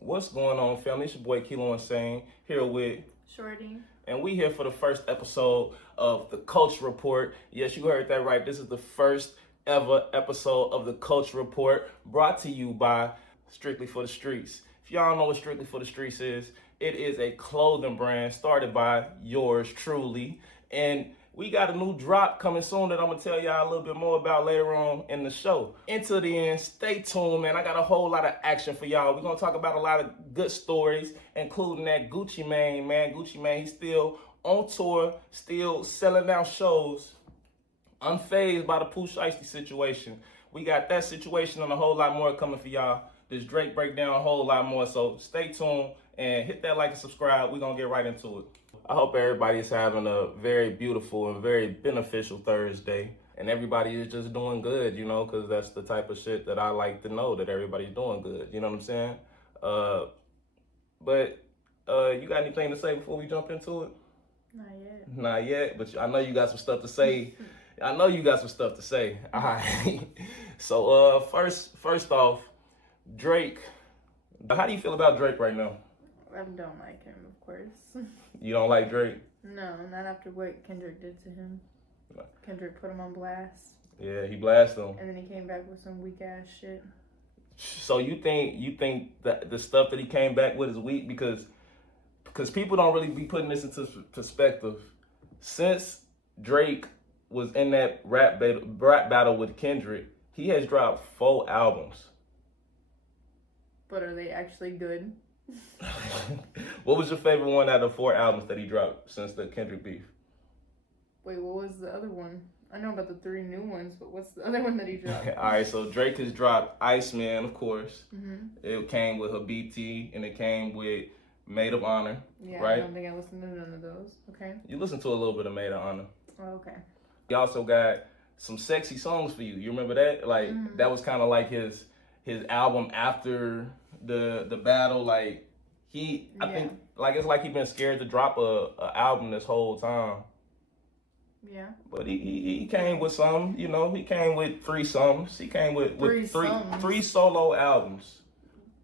What's going on, family? It's your boy Kilo Insane here with Shorty. and we here for the first episode of the Culture Report. Yes, you heard that right. This is the first ever episode of the Culture Report brought to you by Strictly for the Streets. If y'all know what Strictly for the Streets is, it is a clothing brand started by yours truly. And we got a new drop coming soon that I'm going to tell y'all a little bit more about later on in the show. Until the end, stay tuned, man. I got a whole lot of action for y'all. We're going to talk about a lot of good stories, including that Gucci Mane, man. Gucci Mane, he's still on tour, still selling out shows, unfazed by the Pooh Shiesty situation. We got that situation and a whole lot more coming for y'all. This Drake breakdown, a whole lot more. So stay tuned and hit that like and subscribe. We're going to get right into it. I hope everybody is having a very beautiful and very beneficial Thursday. And everybody is just doing good, you know, because that's the type of shit that I like to know, that everybody's doing good. You know what I'm saying? But you got anything to say before we jump into it? Not yet. Not yet, but I know you got some stuff to say. I know you got some stuff to say. All right. So first off, Drake. How do you feel about Drake right now? I don't like him, of course. You don't like Drake? No, not after what Kendrick did to him. Kendrick put him on blast. Yeah, he blasted him. And then he came back with some weak ass shit. So you think that the stuff that he came back with is weak because people don't really be putting this into perspective. Since Drake was in that rap battle with Kendrick, he has dropped 4 albums. But are they actually good? What was your favorite one out of 4 albums that he dropped since the Kendrick beef? Wait, what was the other one? I know about the 3 new ones, but what's the other one that he dropped? All right, so Drake has dropped Iceman, of course. Mm-hmm. It came with Habiti, and it came with Maid of Honor. Yeah, right? I don't think I listened to none of those. Okay. You listened to a little bit of Maid of Honor. Oh, okay. He also got some sexy songs for you. You remember that? Like that was kind of like his album after the battle. Like I think like it's like he been scared to drop a album this whole time. Yeah. But he came with some, you know, he came with 3 songs. He came with three solo albums.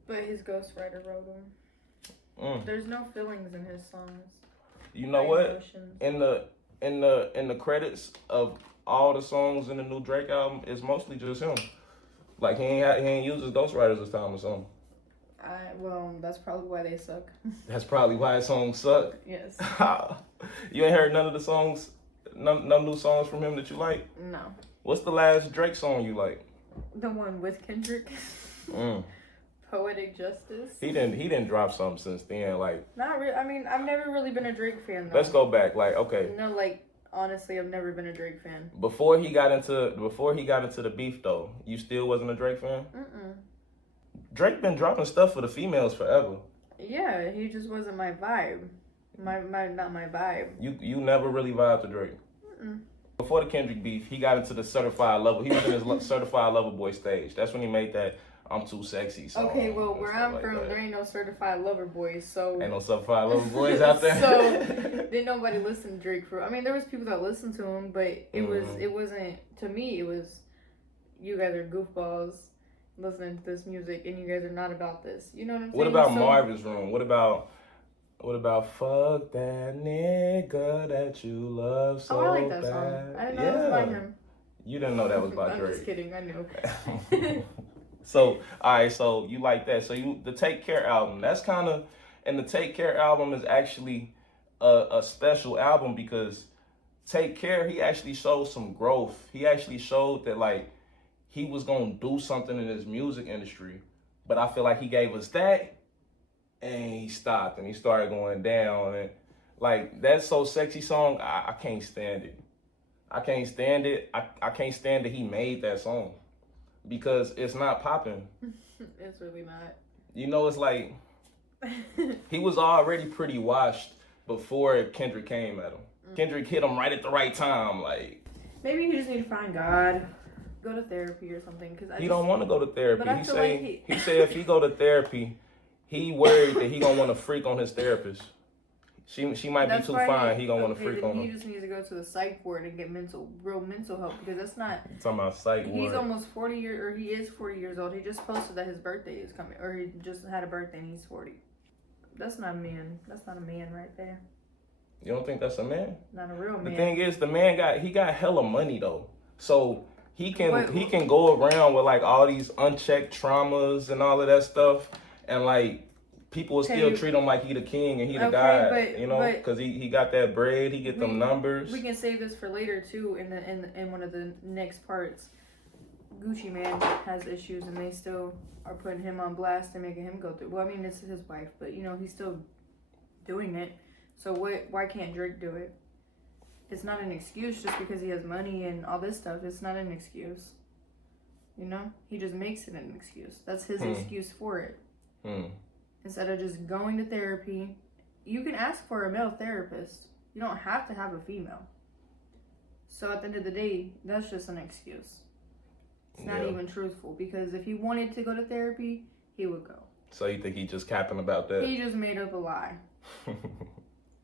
But his ghostwriter wrote them. There's no feelings in his songs. You know what? Emotions. In the credits of all the songs in the new Drake album, it's mostly just him. Like he ain't used his ghostwriters this time or something. Well, that's probably why they suck. That's probably why his songs suck. Yes. You ain't heard none of the songs, no new songs from him that you like? No. What's the last Drake song you like? The one with Kendrick. Poetic Justice. He didn't drop something since then. Like not really. I mean, I've never really been a Drake fan though. Let's go back. Like okay. No, like honestly, I've never been a Drake fan. Before he got into the beef though, you still wasn't a Drake fan? Drake been dropping stuff for the females forever. Yeah, he just wasn't my vibe. Not my vibe. You never really vibed to Drake. Before the Kendrick beef, he got into the certified lover. He was in his certified lover boy stage. That's when he made that I'm Too Sexy song. Okay, well where I'm from, there ain't no certified lover boys, so ain't no certified lover boys out there. So didn't nobody listen to Drake for? I mean, there was people that listened to him, but it wasn't to me. It was you guys are goofballs listening to this music, and you guys are not about this. You know what I'm saying? What about Marvin's Room? What about fuck that nigga that you love so bad? Oh, I like that song. I didn't know it was by him. You didn't know that was by Drake. I'm just kidding. I knew. So, all right, so you like that. So the Take Care album, that's kind of, and the Take Care album is actually a special album because Take Care, he actually showed some growth. He actually showed that, like, he was going to do something in his music industry. But I feel like he gave us that, and he stopped, and he started going down. And, like, that So Sexy song, I can't stand it. I can't stand it. I can't stand that he made that song. Because it's not popping. It's really not. You know, it's like he was already pretty washed before Kendrick came at him. Kendrick hit him right at the right time. Like maybe he just need to find God, go to therapy or something. Cause he don't want to go to therapy. But he say if he go to therapy, he worried that he gonna want to freak on his therapist. She might be That's too why fine. He gonna want to okay, freak then on he her. just needs to go to the psych ward and get real mental help because that's not. You talking about psych He's ward? almost 40 years, or he is 40 years old. He just posted that his birthday is coming, or he just had a birthday and he's 40. That's not a man. That's not a man right there. You don't think that's a man? Not a real man. The thing is, the man got hella money though, so he can go around with like all these unchecked traumas and all of that stuff, and like people will still treat him like he the king and he the god, you know, because he got that bread, he get them numbers. We can save this for later too. In one of the next parts, Gucci Man has issues and they still are putting him on blast and making him go through. Well, I mean, this is his wife, but you know he's still doing it. So why can't Drake do it? It's not an excuse just because he has money and all this stuff. It's not an excuse. You know? He just makes it an excuse. That's his excuse for it. Instead of just going to therapy, you can ask for a male therapist. You don't have to have a female. So at the end of the day, that's just an excuse. It's not even truthful because if he wanted to go to therapy, he would go. So you think he just capping about that? He just made up a lie.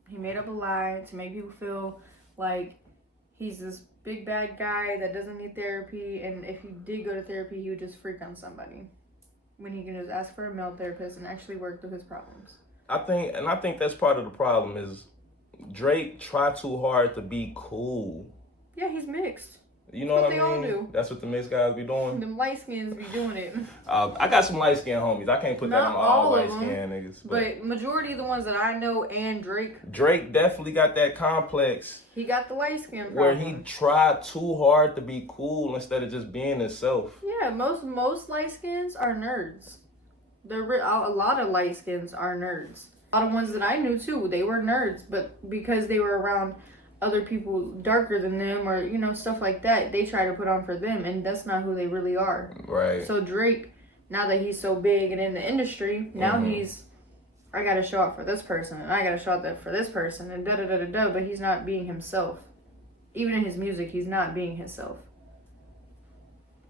He made up a lie to make people feel like he's this big bad guy that doesn't need therapy, and if he did go to therapy, he would just freak on somebody. When he can just ask for a male therapist and actually work through his problems. I think that's part of the problem is Drake try too hard to be cool. Yeah, he's mixed. You know what I mean? They all do. That's what the mixed guys be doing. Them light skins be doing it. I got some light skinned homies. I can't put that on all light skinned niggas. But majority of the ones that I know and Drake definitely got that complex. He got the light skin problem. Where he tried too hard to be cool instead of just being himself. Yeah, most light skins are nerds. A lot of light skins are nerds. A lot of ones that I knew too, they were nerds, but because they were around other people darker than them or, you know, stuff like that, they try to put on for them, and that's not who they really are. Right. So Drake, now that he's so big and in the industry, now I gotta show up for this person, and I gotta show up for this person, and da-da-da-da-da, but he's not being himself. Even in his music, he's not being himself.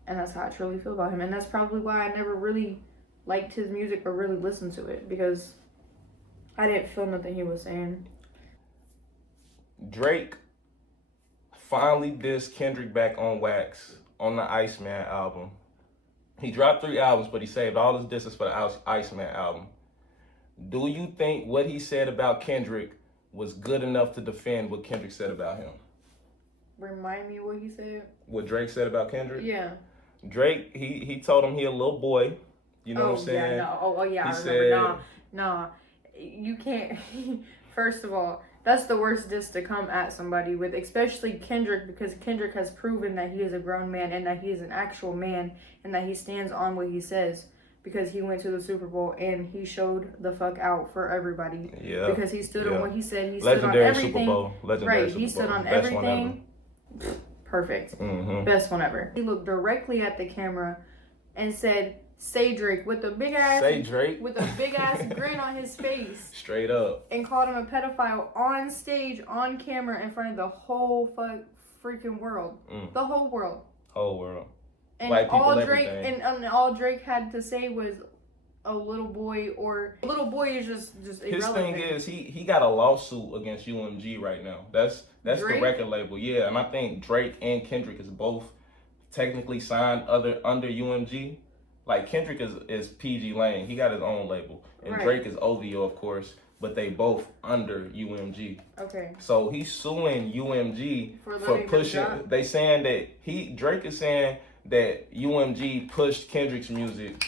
And that's how I truly feel about him, and that's probably why I never really liked his music or really listened to it, because I didn't feel nothing he was saying. Drake finally dissed Kendrick back on wax on the Iceman album. He dropped 3 albums, but he saved all his disses for the Iceman album. Do you think what he said about Kendrick was good enough to defend what Kendrick said about him? Remind me what he said? What Drake said about Kendrick? Yeah. Drake, he told him he a little boy. You know what I'm saying? Yeah, no. I remember. Said, nah. You can't. First of all, that's the worst diss to come at somebody with, especially Kendrick, because Kendrick has proven that he is a grown man and that he is an actual man and that he stands on what he says, because he went to the Super Bowl and he showed the fuck out for everybody. Yeah. Because he stood on what he said. He Legendary stood on everything. Super Bowl. Legendary Super Bowl. He stood on Best everything. Perfect. Best one ever. He looked directly at the camera and said, "Say Drake," with a big ass grin on his face. Straight up. And called him a pedophile on stage, on camera, in front of the whole freaking world. The whole world. Whole world. And White people, all Drake everything. and all Drake had to say was a little boy, or a little boy is just irrelevant. His thing is he got a lawsuit against UMG right now. That's Drake? The record label. Yeah, and I think Drake and Kendrick is both technically signed under UMG. Like Kendrick is PG Lane. He got his own label. And Drake is OVO, of course, but they both under UMG. Okay. So he's suing UMG for pushing. They saying that Drake is saying that UMG pushed Kendrick's music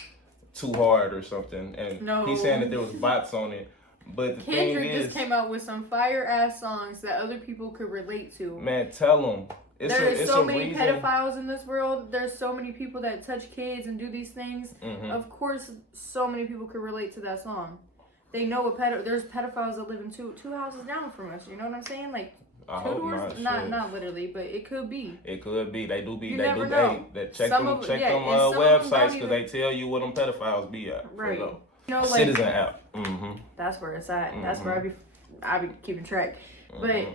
too hard or something, and he's saying that there was bots on it. But the Kendrick thing is, just came out with some fire ass songs that other people could relate to. Man, tell them. There's so many pedophiles in this world. There's so many people that touch kids and do these things. Of course, so many people could relate to that song. They know there's pedophiles that live in two houses down from us. You know what I'm saying? Like, I hope doors? Not literally, but it could be. It could be. They do be. You they never do. know. They check them websites because they tell you where them pedophiles be at. Right. You know, like, Citizen app. That's where it's at. That's where I be keeping track. But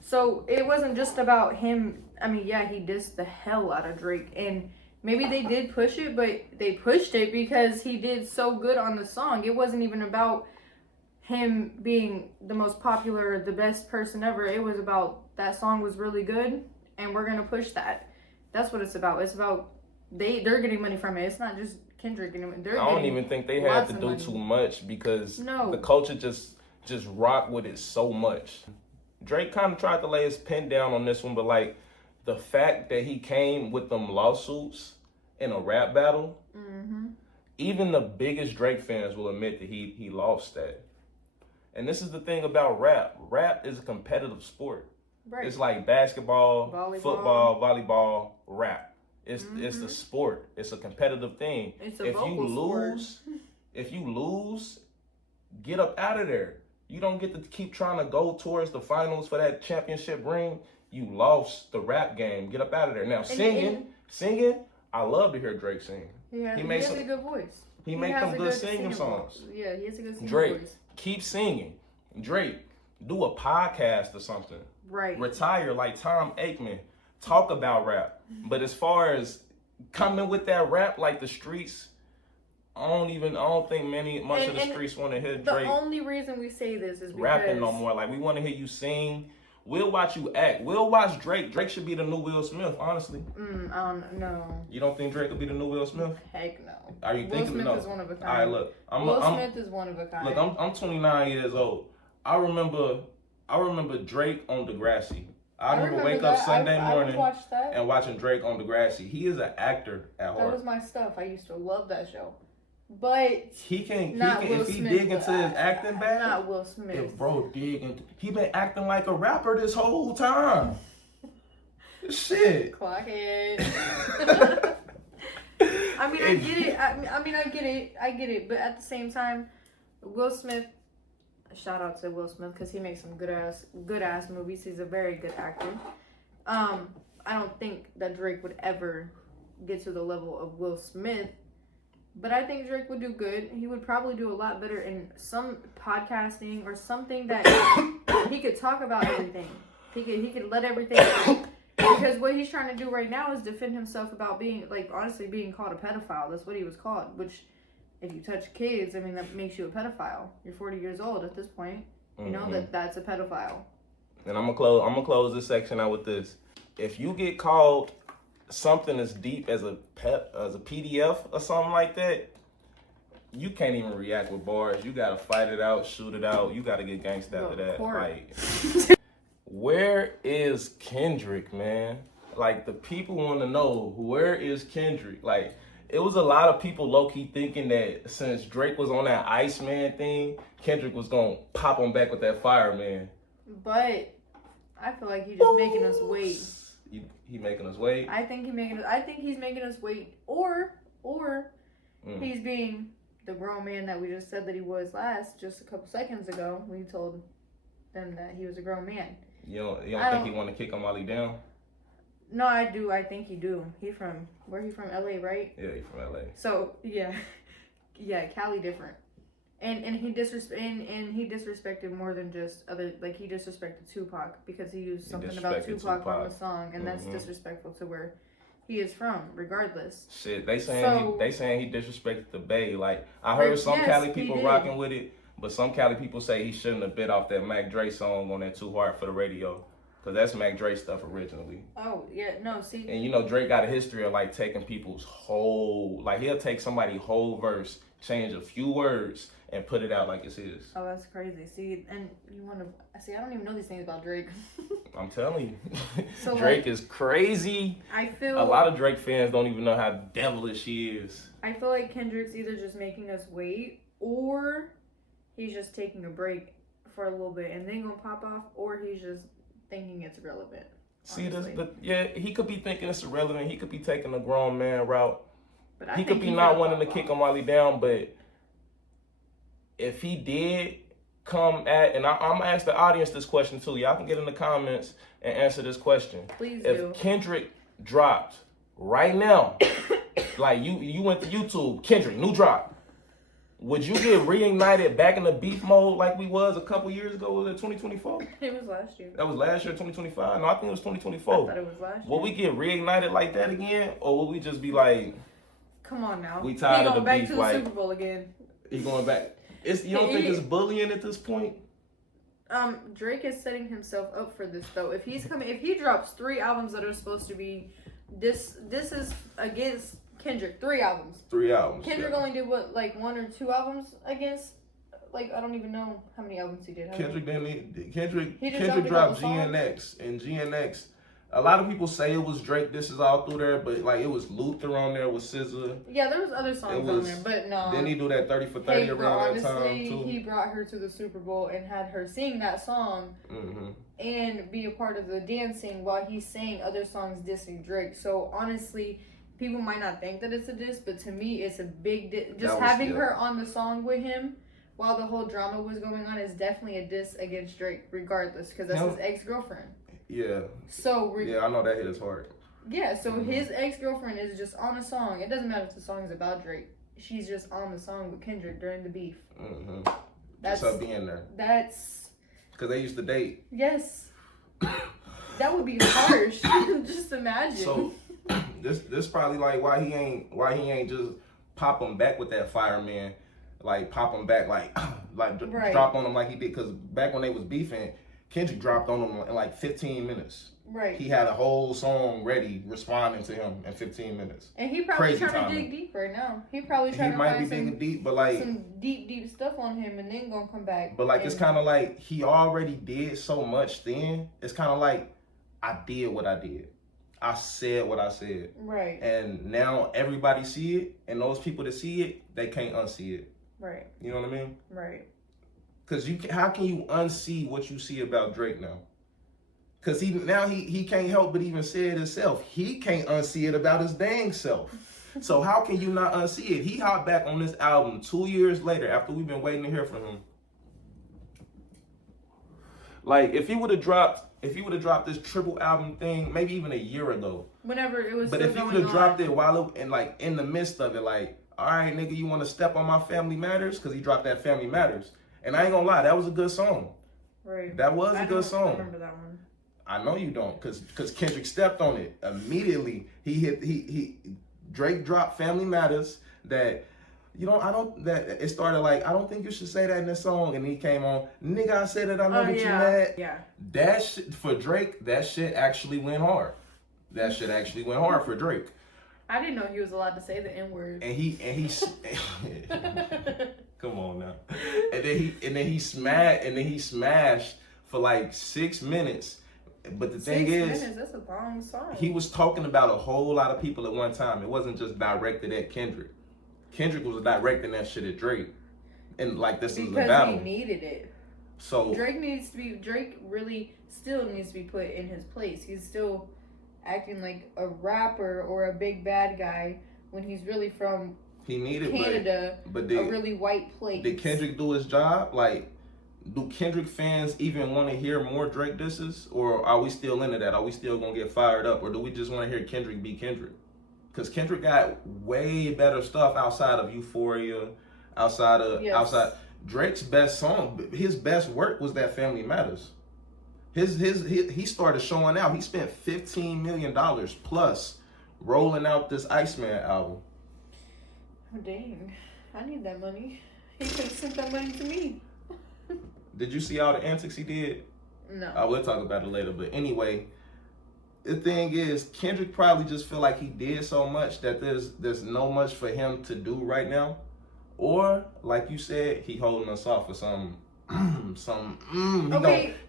so it wasn't just about him. I mean, yeah, he dissed the hell out of Drake, and maybe they did push it, but they pushed it because he did so good on the song. It wasn't even about him being the most popular, the best person ever. It was about that song was really good, and we're gonna push that. That's what it's about. It's about they're getting money from it. It's not just Kendrick getting money. I don't even think they had to do too much because the culture just rocked with it so much. Drake kind of tried to lay his pen down on this one, but like the fact that he came with them lawsuits in a rap battle, even the biggest Drake fans will admit that he lost that. And this is the thing about rap. Rap is a competitive sport. Right. It's like basketball, football, volleyball, rap. It's a sport. It's a competitive thing. It's a vocal sport. If you lose, get up out of there. You don't get to keep trying to go towards the finals for that championship ring. You lost the rap game. Get up out of there. Now singing, I love to hear Drake sing. Yeah, he has a good voice. He makes some good singing songs. Yeah, he has a good singing Drake, voice. keep singing. Drake, do a podcast or something. Right. Retire like Tom Aikman. Talk about rap. But as far as coming with that rap, like the streets, I don't think much of the streets want to hear Drake. The only reason we say this is because rapping no more. Like we want to hear you sing. We'll watch you act. We'll watch Drake. Drake should be the new Will Smith, honestly. No. You don't think Drake will be the new Will Smith? Heck no. Are you thinking? Will Smith is one of a kind. All right, look. Will Smith is one of a kind. Look, I'm 29 years old. I remember Drake on Degrassi. I remember wake up Sunday morning and watching Drake on Degrassi. He is an actor at heart. That was my stuff. I used to love that show. But he can if he dig into his acting bag. Not Will Smith. If bro dig into, he been acting like a rapper this whole time. Shit. Clockhead. I mean, I get it. I get it. But at the same time, Will Smith. Shout out to Will Smith because he makes some good ass movies. He's a very good actor. I don't think that Drake would ever get to the level of Will Smith. But I think Drake would do good. He would probably do a lot better in some podcasting or something that he could talk about everything. He could let everything out. Because what he's trying to do right now is defend himself about being, like, honestly being called a pedophile. That's what he was called. Which, if you touch kids, I mean, that makes you a pedophile. You're 40 years old at this point. You know that's a pedophile. And I'm gonna close this section out with this. If you get called something as deep as a PDF or something like that, you can't even react with bars. You gotta fight it out, shoot it out. You gotta get gangsta after that. Like, where is Kendrick, man? Like, the people want to know, where is Kendrick? Like, it was a lot of people low-key thinking that since Drake was on that Iceman thing, Kendrick was gonna pop him back with that Fireman. But I feel like he's just making us wait. He making us wait. I think he's making us wait, or he's being the grown man that we just said that he was just a couple seconds ago. We told them that he was a grown man. You don't think he want to kick him while he down? No, I do. I think he do. Where he from? LA, right? Yeah, he from LA. So yeah, Cali different. And he disrespected more than just other, like, he disrespected Tupac because he used something about Tupac on the song, and that's disrespectful to where he is from, regardless. Shit, they saying he disrespected the Bay. Like, I heard some Cali people rocking with it, but some Cali people say he shouldn't have bit off that Mac Dre song on that Too Hard for the Radio. Because that's Mac Dre stuff originally. Oh, yeah, no, see. And, you know, Drake got a history of, like, taking people's whole, like, he'll take somebody's whole verse, change a few words, and put it out like it's his. Oh, that's crazy. See, and you want to, I don't even know these things about Drake. I'm telling you. So, Drake is crazy. I feel. A lot of Drake fans don't even know how devilish he is. I feel like Kendrick's either just making us wait, or he's just taking a break for a little bit and then gonna pop off, or he's just thinking it's relevant. See, he could be thinking it's irrelevant. He could be taking a grown man route. But he could be not wanting to kick him while he down, but if he did come at, and I'm going to ask the audience this question too. Y'all can get in the comments and answer this question. Please do. If Kendrick dropped right now, like you went to YouTube, Kendrick, new drop, would you get reignited back in the beef mode like we was a couple years ago? Was it 2024? It was last year. That was last year, 2025? No, I think it was 2024. I thought it was last year. Will we get reignited like that again? Or will we just be like, come on now. We tired of the beef. He going back to the Super Bowl again. He going back. You don't think it's bullying at this point? Drake is setting himself up for this though. If he drops 3 albums that are supposed to be this is against Kendrick. 3 albums. 3 albums. Kendrick only did what, like 1 or 2 albums against. Like, I don't even know how many albums he did. Kendrick dropped GNX, and GNX. A lot of people say it was Drake. This is all through there, but like it was Luther on there with SZA. Yeah, there was other songs on there, but no. Then he do that 30 for 30 around that time too. He brought her to the Super Bowl and had her sing that song and be a part of the dancing while he sang other songs dissing Drake. So honestly, people might not think that it's a diss, but to me, it's a big diss. Just having her on the song with him while the whole drama was going on is definitely a diss against Drake, regardless, because that's his ex-girlfriend. Yeah. So I know that hit his heart. Yeah, so his ex-girlfriend is just on a song. It doesn't matter if the song is about Drake. She's just on the song with Kendrick during the beef. That's her being there. That's because they used to date. Yes. That would be harsh. Just imagine. So this probably like why he ain't just pop him back with that fireman. Like pop him back, drop on him like he did. Because back when they was beefing, Kendrick dropped on him in like 15 minutes. Right. He had a whole song ready, responding to him in 15 minutes. And he probably trying to dig deep right now. He probably trying to find digging deep, but like some deep stuff on him, and then gonna come back. But like it's kind of like he already did so much. Then it's kind of like I did what I did. I said what I said. Right. And now everybody see it, and those people that see it, they can't unsee it. Right. You know what I mean? Right. Because how can you unsee what you see about Drake now? Because he can't help but even say it himself. He can't unsee it about his dang self. So how can you not unsee it? He hopped back on this album 2 years later after we've been waiting to hear from him. Like if he would have dropped this triple album thing, maybe even a year ago. Whenever it was. But if he would have dropped it while in the midst of it, like, all right, nigga, you want to step on my Family Matters? Because he dropped that Family Matters. And I ain't gonna lie, that was a good song. Right. That was a good song. I remember that one. I know you don't, because Kendrick stepped on it immediately. Drake dropped Family Matters that, it started like, I don't think you should say that in this song. And he came on, nigga, I said it, I know that you mad. Yeah. That shit, for Drake, that shit actually went hard. That shit actually went hard for Drake. I didn't know he was allowed to say the N-word. And he come on now. And then he smashed for like 6 minutes. But the thing is, 6 minutes, that's a long song. He was talking about a whole lot of people at one time. It wasn't just directed at Kendrick. Kendrick was directing that shit at Drake. And like this is the battle. Because he needed it. So Drake really still needs to be put in his place. He's still acting like a rapper or a big bad guy when he's really from Canada, but a really white place. Did Kendrick do his job? Like, do Kendrick fans even want to hear more Drake disses? Or are we still into that? Are we still going to get fired up? Or do we just want to hear Kendrick be Kendrick? Because Kendrick got way better stuff outside of Euphoria, outside Drake's best song, his best work was that Family Matters. He started showing out. He spent $15 million plus rolling out this Iceman album. Oh, dang. I need that money. He could have sent that money to me. Did you see all the antics he did? No. I will talk about it later. But anyway, the thing is, Kendrick probably just feel like he did so much that there's no much for him to do right now. Or, like you said, he holding us off for some he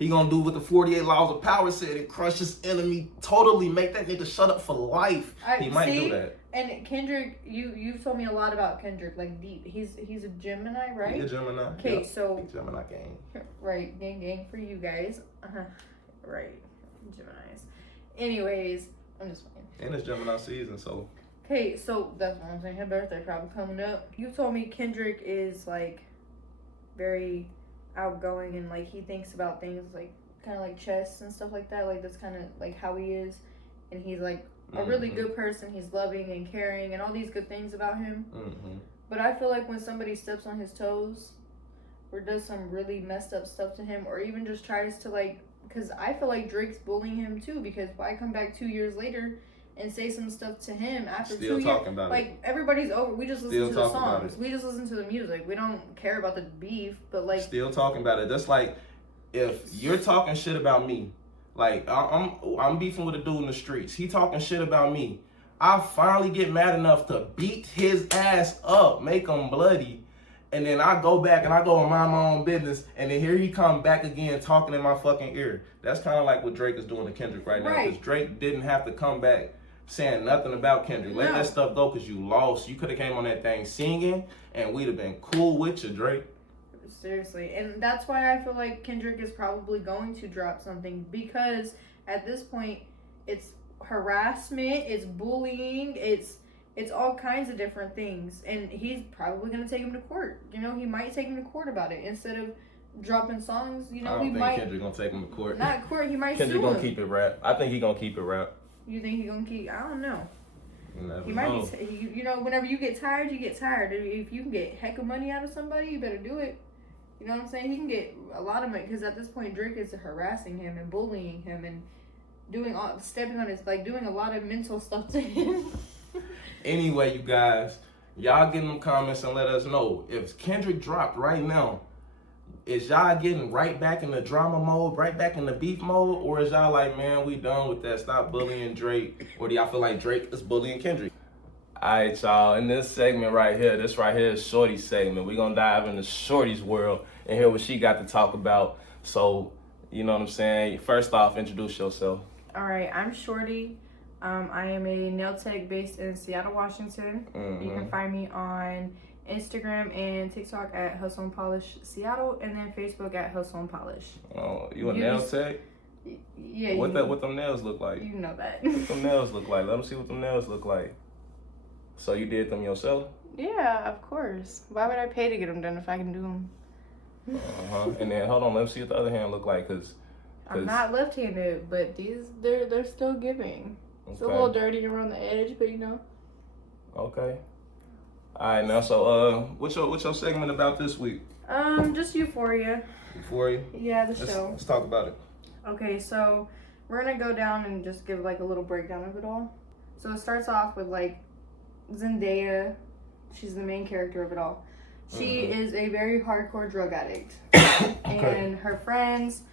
gonna do what the 48 Laws of Power said and crush his enemy totally, make that nigga shut up for life. He might do that. And Kendrick, you've told me a lot about Kendrick, like deep. He's a Gemini, right? He's a Gemini. Okay, yep. so Gemini gang. Right, gang for you guys. Right, Geminis. Anyways, I'm just playing. And it's Gemini season, so. Okay, so that's what I'm saying. Her birthday probably coming up. You told me Kendrick is like very outgoing and like he thinks about things like kind of like chess and stuff like that. Like that's kind of like how he is, and he's like a really good person. He's loving and caring and all these good things about him. But I feel like when somebody steps on his toes or does some really messed up stuff to him, or even just tries to like, because I feel like Drake's bullying him too, because why come back 2 years later and say some stuff to him after Still 2 years. talking about it. Like, everybody's over. We just listen Still to the talking about songs. it. We just listen to the music. We don't care about the beef, but like, Still talking about it. That's like, if you're talking shit about me, like I'm beefing with a dude in the streets. He talking shit about me. I finally get mad enough to beat his ass up, make him bloody, and then I go back and I go and mind my own business, and then here he come back again talking in my fucking ear. That's kind of like what Drake is doing to Kendrick right now, because Drake didn't have to come back saying nothing about Kendrick. Let that stuff go, because you lost. You could have came on that thing singing, and we'd have been cool with you, Drake. Seriously. And that's why I feel like Kendrick is probably going to drop something, because at this point, it's harassment, it's bullying, it's all kinds of different things, and he's probably gonna take him to court. You know, he might take him to court about it instead of dropping songs. You know, I don't think Kendrick gonna take him to court. Not court. He might Kendrick sue him. gonna keep it rap. I think he gonna keep it rap. You think he gonna keep? I don't know. He might be. You know, whenever you get tired, you get tired. If you can get heck of money out of somebody, you better do it. You know what I'm saying? He can get a lot of money, because at this point, Drake is harassing him and bullying him and stepping on his, like, doing a lot of mental stuff to him. Anyway, you guys, y'all get in them comments and let us know, if Kendrick dropped right now, is y'all getting right back in the drama mode, right back in the beef mode, or is y'all like, man, we done with that, stop bullying Drake, or do y'all feel like Drake is bullying Kendrick? Alright, y'all, in this segment right here, is Shorty's segment. We're gonna dive into Shorty's world and hear what she got to talk about. So, you know what I'm saying? First off, introduce yourself. Alright, I'm Shorty. I am a nail tech based in Seattle, Washington. You can find me on Instagram and TikTok at Hustle and Polish Seattle, and then Facebook at Hustle and Polish. Oh, you a nail tech? Yeah. What them nails look like? You know that. What them nails look like? Let them see what them nails look like. So you did them yourself? Yeah, of course. Why would I pay to get them done if I can do them? And then hold on, let me see what the other hand look like, cause I'm not left-handed, but they're still giving. It's a little dirty around the edge, but you know. Okay. All right, now so what's your segment about this week? Just Euphoria. Euphoria? Yeah, the show. Let's talk about it. Okay, so we're gonna go down and just give like a little breakdown of it all. So it starts off with like Zendaya. She's the main character of it all. She is a very hardcore drug addict. And her friends,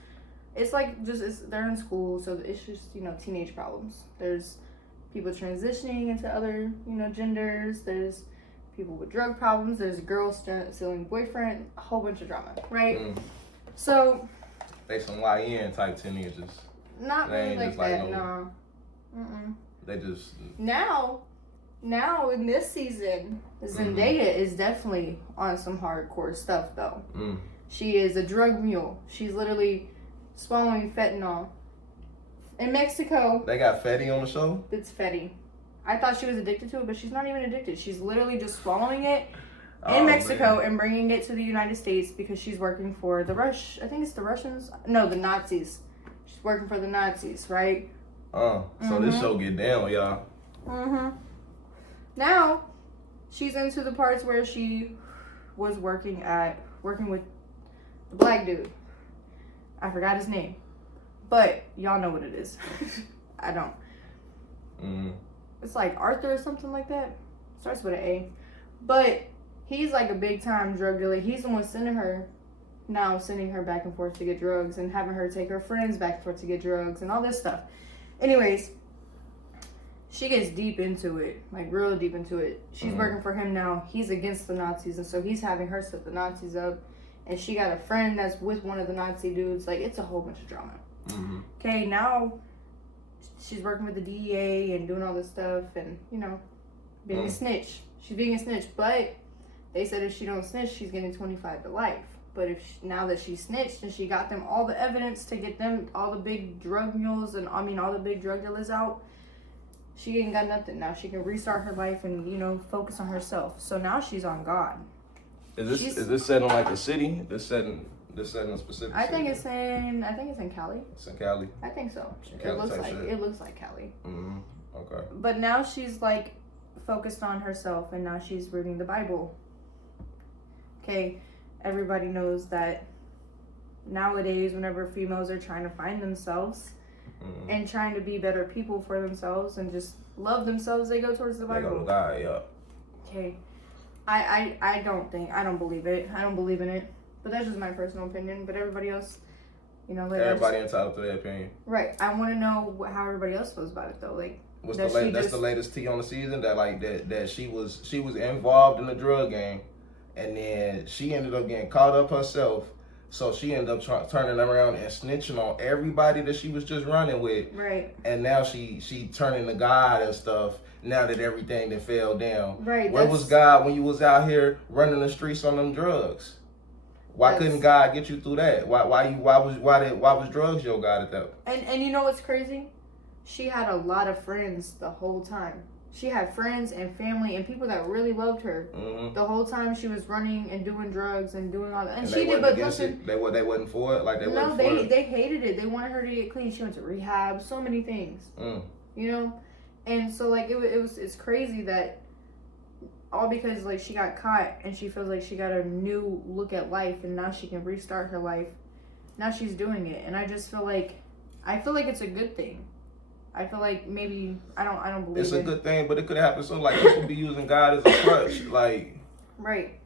it's like they're in school, so it's just, you know, teenage problems. There's people transitioning into other, you know, genders. There's people with drug problems. There's a girl stealing boyfriend. A whole bunch of drama, right? So they some YN type teenagers. Not really like that, no. They just Now in this season, Zendaya is definitely on some hardcore stuff though. She is a drug mule. She's literally swallowing fentanyl. In Mexico, they got Fetty on the show? It's Fetty. I thought she was addicted to it, but she's not even addicted. She's literally just swallowing it in Mexico and bringing it to the United States because she's working for the I think it's the Russians? No, the Nazis. She's working for the Nazis, right? So this show get down, y'all. Now, she's into the parts where she was working with the black dude. I forgot his name. But y'all know what it is. I don't. It's like Arthur or something like that. Starts with an A. But he's like a big time drug dealer. He's the one sending her back and forth to get drugs and having her take her friends back and forth to get drugs and all this stuff. Anyways, she gets deep into it, like real deep into it. She's working for him now. He's against the Nazis, and so he's having her set the Nazis up. And she got a friend that's with one of the Nazi dudes. Like, it's a whole bunch of drama. Okay, now she's working with the DEA and doing all this stuff and, you know, being a snitch. She's being a snitch, but they said if she don't snitch, she's getting 25 to life. But now that she snitched and she got them all the evidence to get them, all the big drug mules and, all the big drug dealers out, she ain't got nothing. Now she can restart her life and, you know, focus on herself. So now she's on God. Is this set in like a city? This set in a specific I think city? it's in Cali. It's in Cali? I think so. Cali It looks like Cali. Okay. But now she's like focused on herself and now she's reading the Bible. Okay, everybody knows that nowadays whenever females are trying to find themselves, and trying to be better people for themselves and just love themselves, they go towards the Bible. They go to God, yeah. Okay. I don't believe it. I don't believe in it. But that's just my personal opinion. But everybody else, you know, like everybody entitled to their opinion. Right. I want to know how everybody else feels about it though. Like, what's the latest tea on the season? That she was involved in the drug game, and then she ended up getting caught up herself. So she ended up turning around and snitching on everybody that she was just running with. Right. And now she turning to God and stuff. Now that everything that fell down. Right. Where was God when you was out here running the streets on them drugs? Why couldn't God get you through that? Why was drugs your God at that? And you know what's crazy? She had a lot of friends the whole time. She had friends and family and people that really loved her the whole time she was running and doing drugs and doing all that. And she did, but listen, they wasn't for it. Like they hated it. They wanted her to get clean. She went to rehab, so many things. You know, and so like it's crazy that all because like she got caught and she feels like she got a new look at life and now she can restart her life. Now she's doing it, and I just feel like it's a good thing. I feel like maybe I don't believe it's a good thing, but it could happen. So like people be using God as a crutch, like right,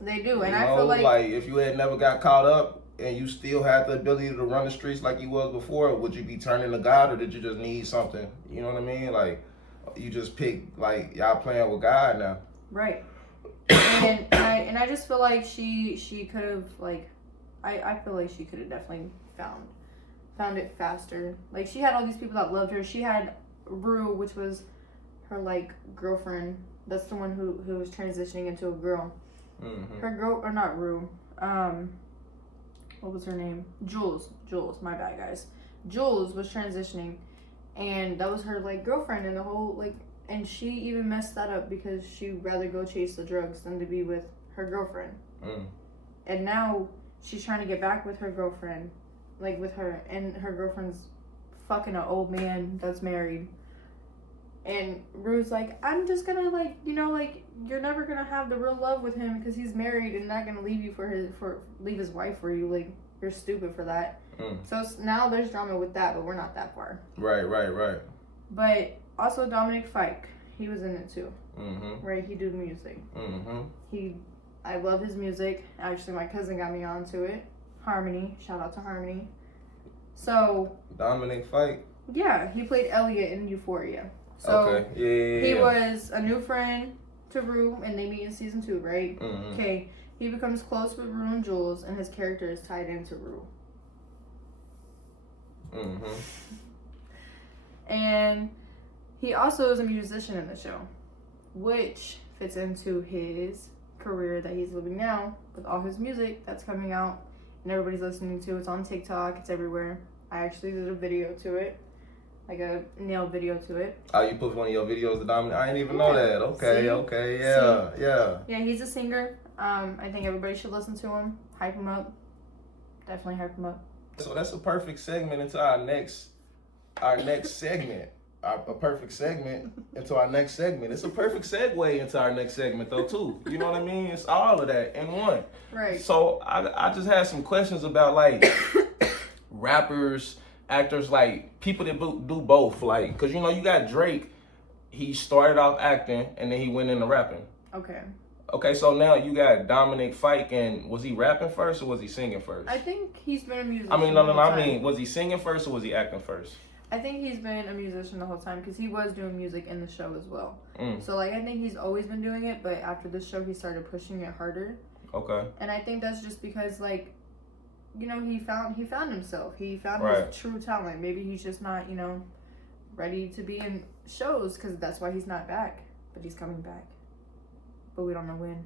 they do, and I feel like if you had never got caught up and you still had the ability to run the streets like you was before, would you be turning to God, or did you just need something? You know what I mean? Like you just pick like y'all playing with God now, right? and I just feel like she could have like I feel like she could have definitely found it faster. Like she had all these people that loved her. She had Rue, which was her like girlfriend. That's the one who was transitioning into a girl. Her girl, or not Rue. What was her name? Jules. My bad, guys. Jules was transitioning, and that was her like girlfriend, and the whole like, and she even messed that up because she'd rather go chase the drugs than to be with her girlfriend. And now she's trying to get back with her girlfriend. Like with her, and her girlfriend's fucking an old man that's married. And Rue's like, I'm just gonna like, you know, like you're never gonna have the real love with him because he's married and not gonna leave you leave his wife for you. Like you're stupid for that. So now there's drama with that, but we're not that far. Right. But also Dominic Fike, he was in it too. Right, he do music. I love his music. Actually, my cousin got me onto it. Harmony, shout out to Harmony. So Dominic Fike. Yeah, he played Elliot in Euphoria. So okay. He was a new friend to Rue, and they meet in season 2, right? Okay, he becomes close with Rue and Jules, and his character is tied into Rue. And he also is a musician in the show, which fits into his career that he's living now with all his music that's coming out. And everybody's listening to it. It's on TikTok. It's everywhere. I actually did a video to it. Like a nail video to it. Oh, you put one of your videos to Dominic? I didn't even know that. Okay, See? Okay, yeah, See? Yeah. Yeah, he's a singer. I think everybody should listen to him. Hype him up. Definitely hype him up. So that's a perfect segment into our next segment. A perfect segment into our next segment. It's a perfect segue into our next segment though too. You know what I mean? It's all of that in one. Right. So I just had some questions about like rappers, actors, like people that do both. Like, cause you know you got Drake. He started off acting and then he went into rapping. Okay, so now you got Dominic Fike, and was he rapping first or was he singing first? I think he's been a musician. I mean, was he singing first or was he acting first? I think he's been a musician the whole time because he was doing music in the show as well. So like I think he's always been doing it, but after this show he started pushing it harder. Okay. And I think that's just because like, you know, he found himself. He found his true talent. Maybe he's just not, you know, ready to be in shows because that's why he's not back. But he's coming back. But we don't know when.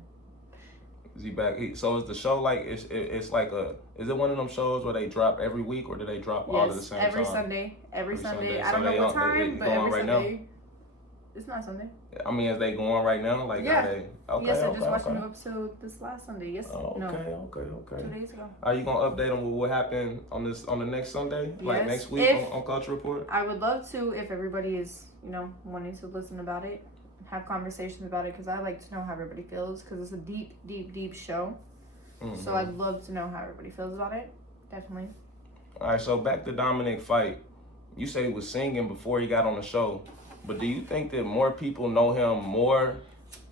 Is he back? So is the show like it's like is it one of them shows where they drop every week or do they drop all at the same time? Every Sunday. Every Sunday. I don't know what time, but every Sunday. It's not Sunday. I mean, is they going right now? Like, yeah. Are they? Okay, yes, I just watched a new episode this last Sunday. Yes. Oh, okay. 2 days ago. Are you gonna update them with what happened on the next Sunday? Yes. Like next week on Culture Report? I would love to if everybody is, you know, wanting to listen about it, have conversations about it, because I like to know how everybody feels, because it's a deep show. So I'd love to know how everybody feels about it. Definitely. All right, so back to Dominic Fike. you say he was singing before he got on the show, but do you think that more people know him more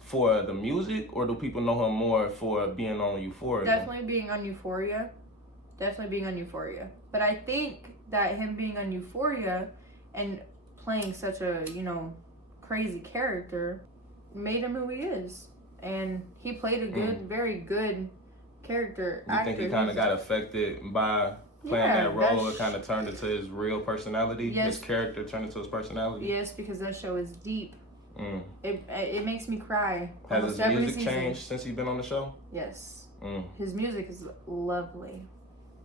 for the music, or do people know him more for being on Euphoria? Definitely being on Euphoria. But I think that him being on Euphoria and playing such a, crazy character made him who he is. And he played a good, very good character. You think he kind of got affected by playing that role? It kind of turned into his real personality? Yes. His character turned into his personality? Yes, because that show is deep. It makes me cry. Has his music changed since he's been on the show? Yes. His music is lovely.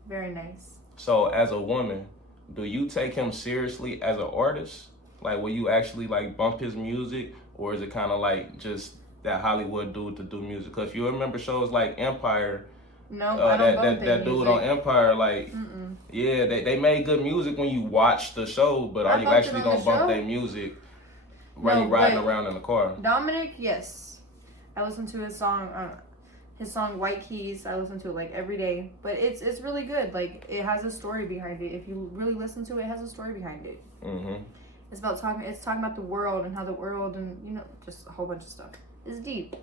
Very nice. So, as a woman, do you take him seriously as an artist? Like, will you actually, like, bump his music? Or is it kind of like just that Hollywood dude to do music? Because if you remember shows like Empire, no, I don't bump that dude on Empire, like, yeah, they made good music when you watch the show, but are you actually going to bump their music when you riding around in the car? Dominic, yes. I listen to his song White Keys. I listen to it like every day, but it's really good. Like, it has a story behind it. If you really listen to it, it has a story behind it. It's talking about the world and how the world and just a whole bunch of stuff. It's deep.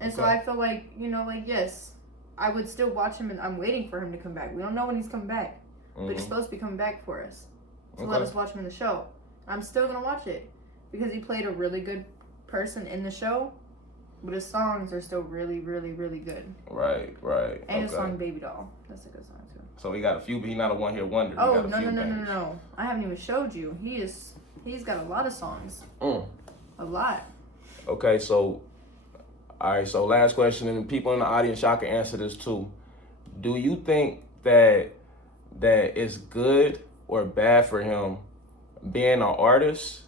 And so I feel like, yes, I would still watch him, and I'm waiting for him to come back. We don't know when he's coming back, but he's supposed to be coming back for us to let us watch him in the show. I'm still gonna watch it because he played a really good person in the show. But his songs are still really, really, really good. Right. And his song Baby Doll. That's a good song too. So he got a few, but he's not a one-hit-wonder. Oh, no. I haven't even showed you. He's got a lot of songs. A lot. Okay, so, all right, so last question, and people in the audience, y'all can answer this too. Do you think that it's good or bad for him being an artist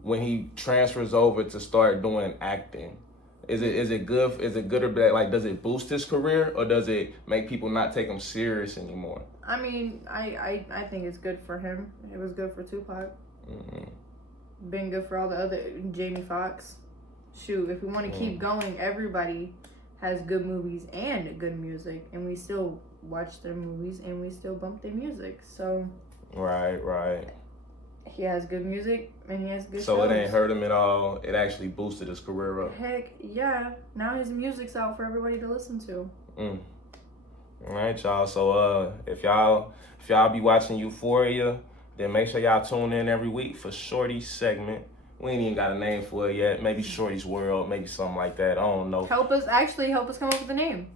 when he transfers over to start doing acting? Is it good? Is it good or bad? Like, does it boost his career, or does it make people not take him serious anymore? I mean, I think it's good for him. It was good for Tupac. Been good for all the other Jamie Foxx. Shoot, if we want to keep going, everybody has good movies and good music, and we still watch their movies and we still bump their music. So right. He has good music and he has good So shows. It ain't hurt him at all. It actually boosted his career up. Heck yeah. Now his music's out for everybody to listen to. All right, y'all. So if y'all be watching Euphoria, then make sure y'all tune in every week for Shorty's segment. We ain't even got a name for it yet. Maybe Shorty's World, maybe something like that. I don't know. Help us come up with a name.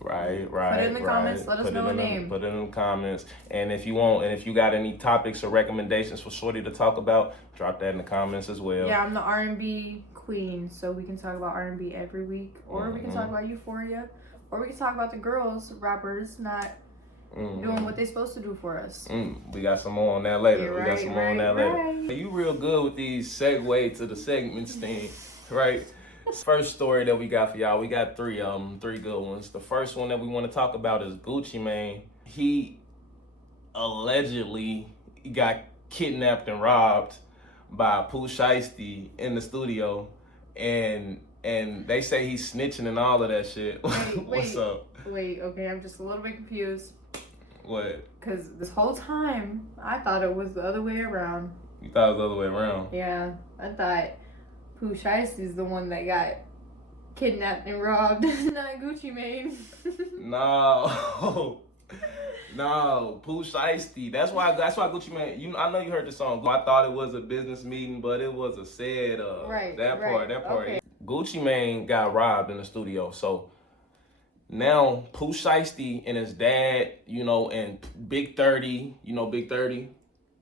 Right. Put it in the comments. Let us know a name. Put it in the comments. And if you got any topics or recommendations for Shorty to talk about, drop that in the comments as well. Yeah, I'm the R&B queen, so we can talk about R&B every week, or we can talk about Euphoria, or we can talk about the girls, rappers, not doing what they're supposed to do for us. We got some more on that later. Right. You real good with these segue to the segments thing, right? First story that we got for y'all, we got three good ones. The first one that we want to talk about is Gucci Mane. He allegedly got kidnapped and robbed by Pooh Shiesty in the studio, and they say he's snitching and all of that shit. What's up? Wait, okay, I'm just a little bit confused. What? Because this whole time, I thought it was the other way around. You thought it was the other way around? Yeah, I thought Pooh Shiesty's the one that got kidnapped and robbed, not Gucci Mane. No, Pooh Shiesty. That's why Gucci Mane. I know you heard the song. I thought it was a business meeting, but it was a set up. That part. Okay. Gucci Mane got robbed in the studio, so now Pooh Shiesty and his dad, and Big 30, Big 30.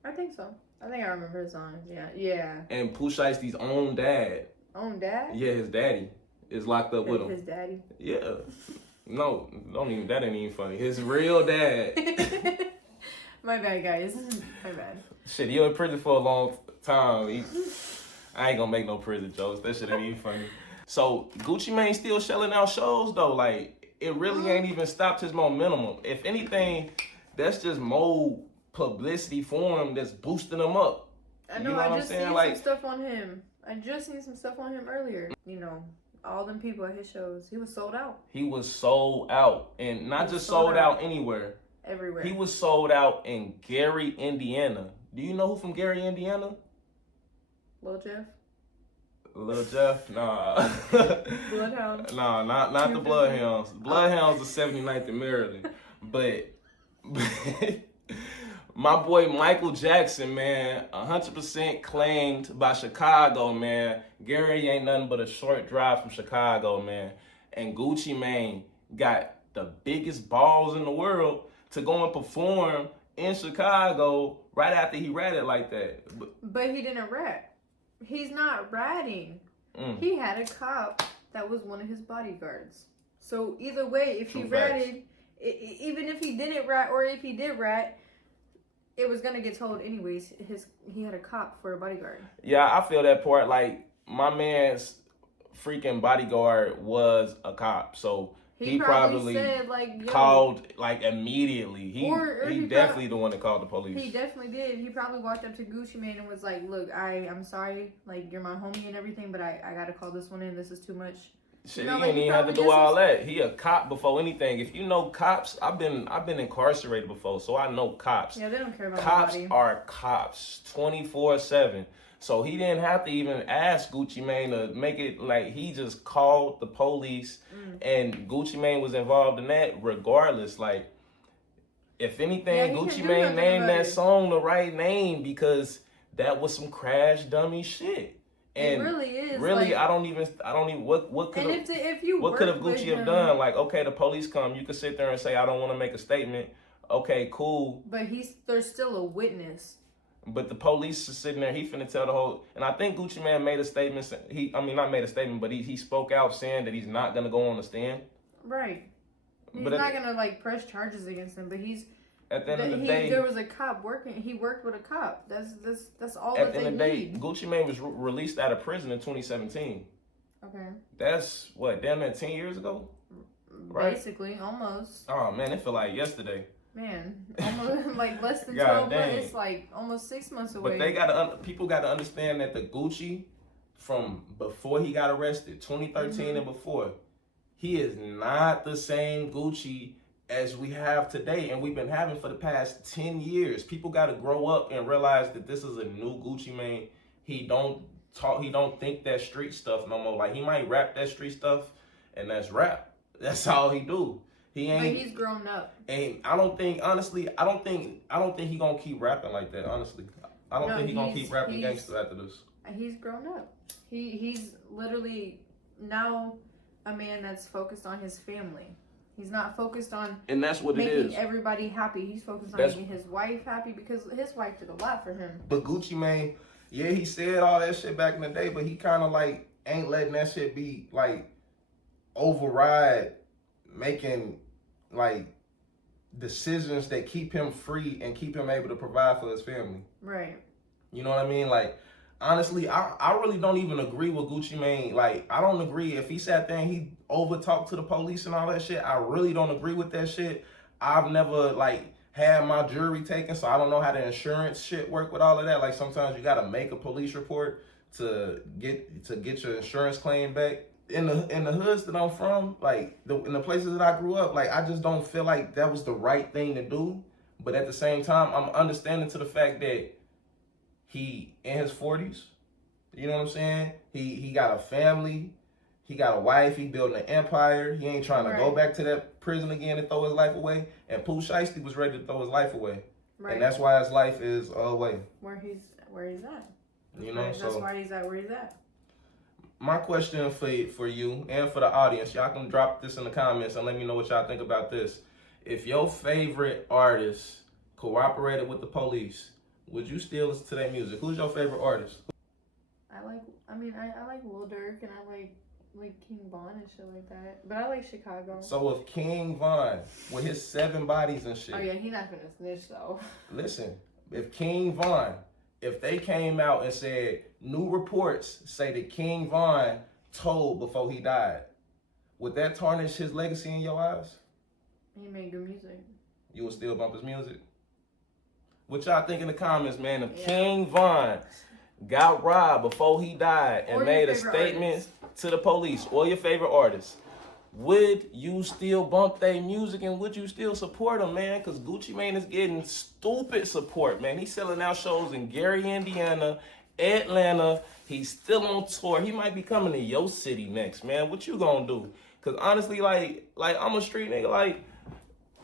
I think so. I think I remember his songs. Yeah. And Pooh Shiesty's own dad. Own dad? Yeah, his daddy is locked up with him. His daddy? Yeah. No, that ain't even funny. His real dad. My bad, guys. My bad. Shit, he was in prison for a long time. I ain't gonna make no prison jokes. That shit ain't even funny. So, Gucci Mane still shelling out shows, though. Like, it really ain't even stopped his momentum. If anything, that's just more publicity for him that's boosting him up. I know, I just seen some stuff on him. I just seen some stuff on him earlier. All them people at his shows. He was sold out. He was sold out. And not just sold out anywhere. Everywhere. He was sold out in Gary, Indiana. Do you know who from Gary, Indiana? Lil Jeff. Lil Jeff? Nah. Bloodhounds. Nah, not the Bloodhounds. Bloodhounds are 79th in Maryland. But my boy Michael Jackson, man, 100% claimed by Chicago, man. Gary ain't nothing but a short drive from Chicago, man. And Gucci Mane got the biggest balls in the world to go and perform in Chicago right after he ratted like that. But he didn't rat. He's not ratting. He had a cop that was one of his bodyguards. So either way, if he ratted, even if he didn't rat or if he did rat, it was gonna get told anyways. He had a cop for a bodyguard. Yeah, I feel that part. Like, my man's freaking bodyguard was a cop, so he probably said, like, called like immediately. He definitely the one that called the police. He definitely did. He probably walked up to Gucci Mane and was like, "Look, I'm sorry. Like, you're my homie and everything, but I gotta call this one in. This is too much." Shit, he didn't even have to do all that. He a cop before anything. If you know cops, I've been incarcerated before, so I know cops. Yeah, they don't care about cops. Nobody. Are cops 24/7. So he didn't have to even ask Gucci Mane to make it. Like, he just called the police, and Gucci Mane was involved in that regardless. Like, if anything, Gucci Mane named that song the right name because that was some crash dummy shit. And it really is. Really, like, I don't even. What could have Gucci have done? Like, okay, the police come. You could sit there and say, I don't want to make a statement. Okay, cool. But there's still a witness. But the police is sitting there. He finna tell the whole. And I think Gucci Mane made a statement. Not made a statement, but he spoke out saying that he's not gonna go on the stand. Right. He's not gonna like press charges against him. But he's. At the end of the day, there was a cop working. He worked with a cop. That's all. At the end of the day, Gucci Mane was released out of prison in 2017. Okay. That's what, damn near 10 years ago. Right? Basically, almost. Oh man, it feel like yesterday. Man, almost like less than 12 months. It's like almost 6 months away. But people gotta understand that the Gucci from before he got arrested, 2013 and before, he is not the same Gucci as we have today, and we've been having for the past 10 years. People got to grow up and realize that this is a new Gucci Mane. He don't think that street stuff no more. Like, he might rap that street stuff, and that's rap. That's all he do. He ain't. But he's grown up. And I don't think he gonna keep rapping like that. Honestly, I don't think he gonna keep rapping gangster after this. He's grown up. He's literally now a man that's focused on his family. He's not focused on and that's what making everybody happy. He's focused on making his wife happy because his wife did a lot for him. But Gucci Mane, yeah, he said all that shit back in the day, but he kind of like ain't letting that shit be like override making like decisions that keep him free and keep him able to provide for his family. Right. You know what I mean? Like, honestly, I really don't even agree with Gucci Mane. Like, I don't agree. If he sat there and he over-talked to the police and all that shit, I really don't agree with that shit. I've never, like, had my jewelry taken, so I don't know how the insurance shit work with all of that. Like, sometimes you got to make a police report to get your insurance claim back. In the hoods that I'm from, like, in the places that I grew up, like, I just don't feel like that was the right thing to do. But at the same time, I'm understanding to the fact that he in his 40s, you know what I'm saying? He got a family, he got a wife, he building an empire. He ain't trying to go back to that prison again and throw his life away. And Pooh Shiesty was ready to throw his life away, and that's why his life is away. Where he's at. You know, that's why he's at where he's at. My question for you and for the audience, y'all can drop this in the comments and let me know what y'all think about this. If your favorite artist cooperated with the police, would you still listen to their music? Who's your favorite artist? I like Lil Durk and I like King Von and shit like that. But I like Chicago. So if King Von with his 7 bodies and shit. Oh yeah, he not gonna snitch though. Listen, if King Von, if they came out and said new reports say that King Von told before he died, would that tarnish his legacy in your eyes? He made good music. You would still bump his music? What y'all think in the comments, man? If King Von got robbed before he died and made a statement to the police, or your favorite artist, would you still bump their music and would you still support them, man? Because Gucci Mane is getting stupid support, man. He's selling out shows in Gary, Indiana, Atlanta. He's still on tour. He might be coming to your city next, man. What you gonna do? Because honestly, like I'm a street nigga,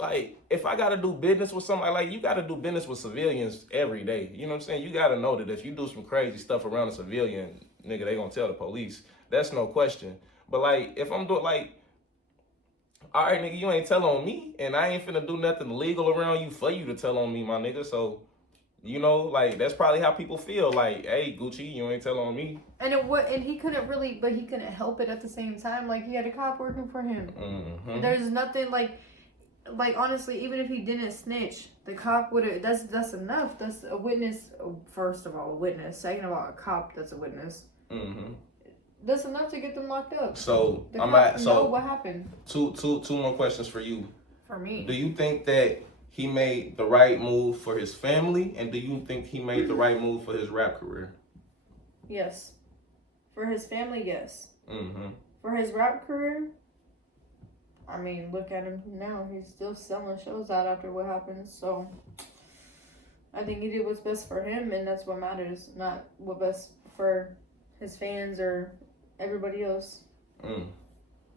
like if I gotta do business with somebody, like you gotta do business with civilians every day. You know what I'm saying? You gotta know that if you do some crazy stuff around a civilian, nigga, they gonna tell the police. That's no question. But like if I'm doing like, all right, nigga, you ain't tell on me, and I ain't finna do nothing legal around you for you to tell on me, my nigga. So, you know, like that's probably how people feel. Like, hey, Gucci, you ain't tell on me. And he couldn't really, but he couldn't help it at the same time. Like he had a cop working for him. Mm-hmm. There's nothing like honestly, even if he didn't snitch, the cop would have. That's enough. That's a witness. First of all, a witness. Second of all, a cop. That's a witness. Mm-hmm. That's enough to get them locked up. So the cop know what happened. Two more questions for you. For me. Do you think that he made the right move for his family, and do you think he made the right move for his rap career? Yes. For his family, yes. Mm-hmm. For his rap career, I mean, look at him now. He's still selling shows out after what happened. So I think he did what's best for him, and that's what matters. Not what best for his fans or everybody else.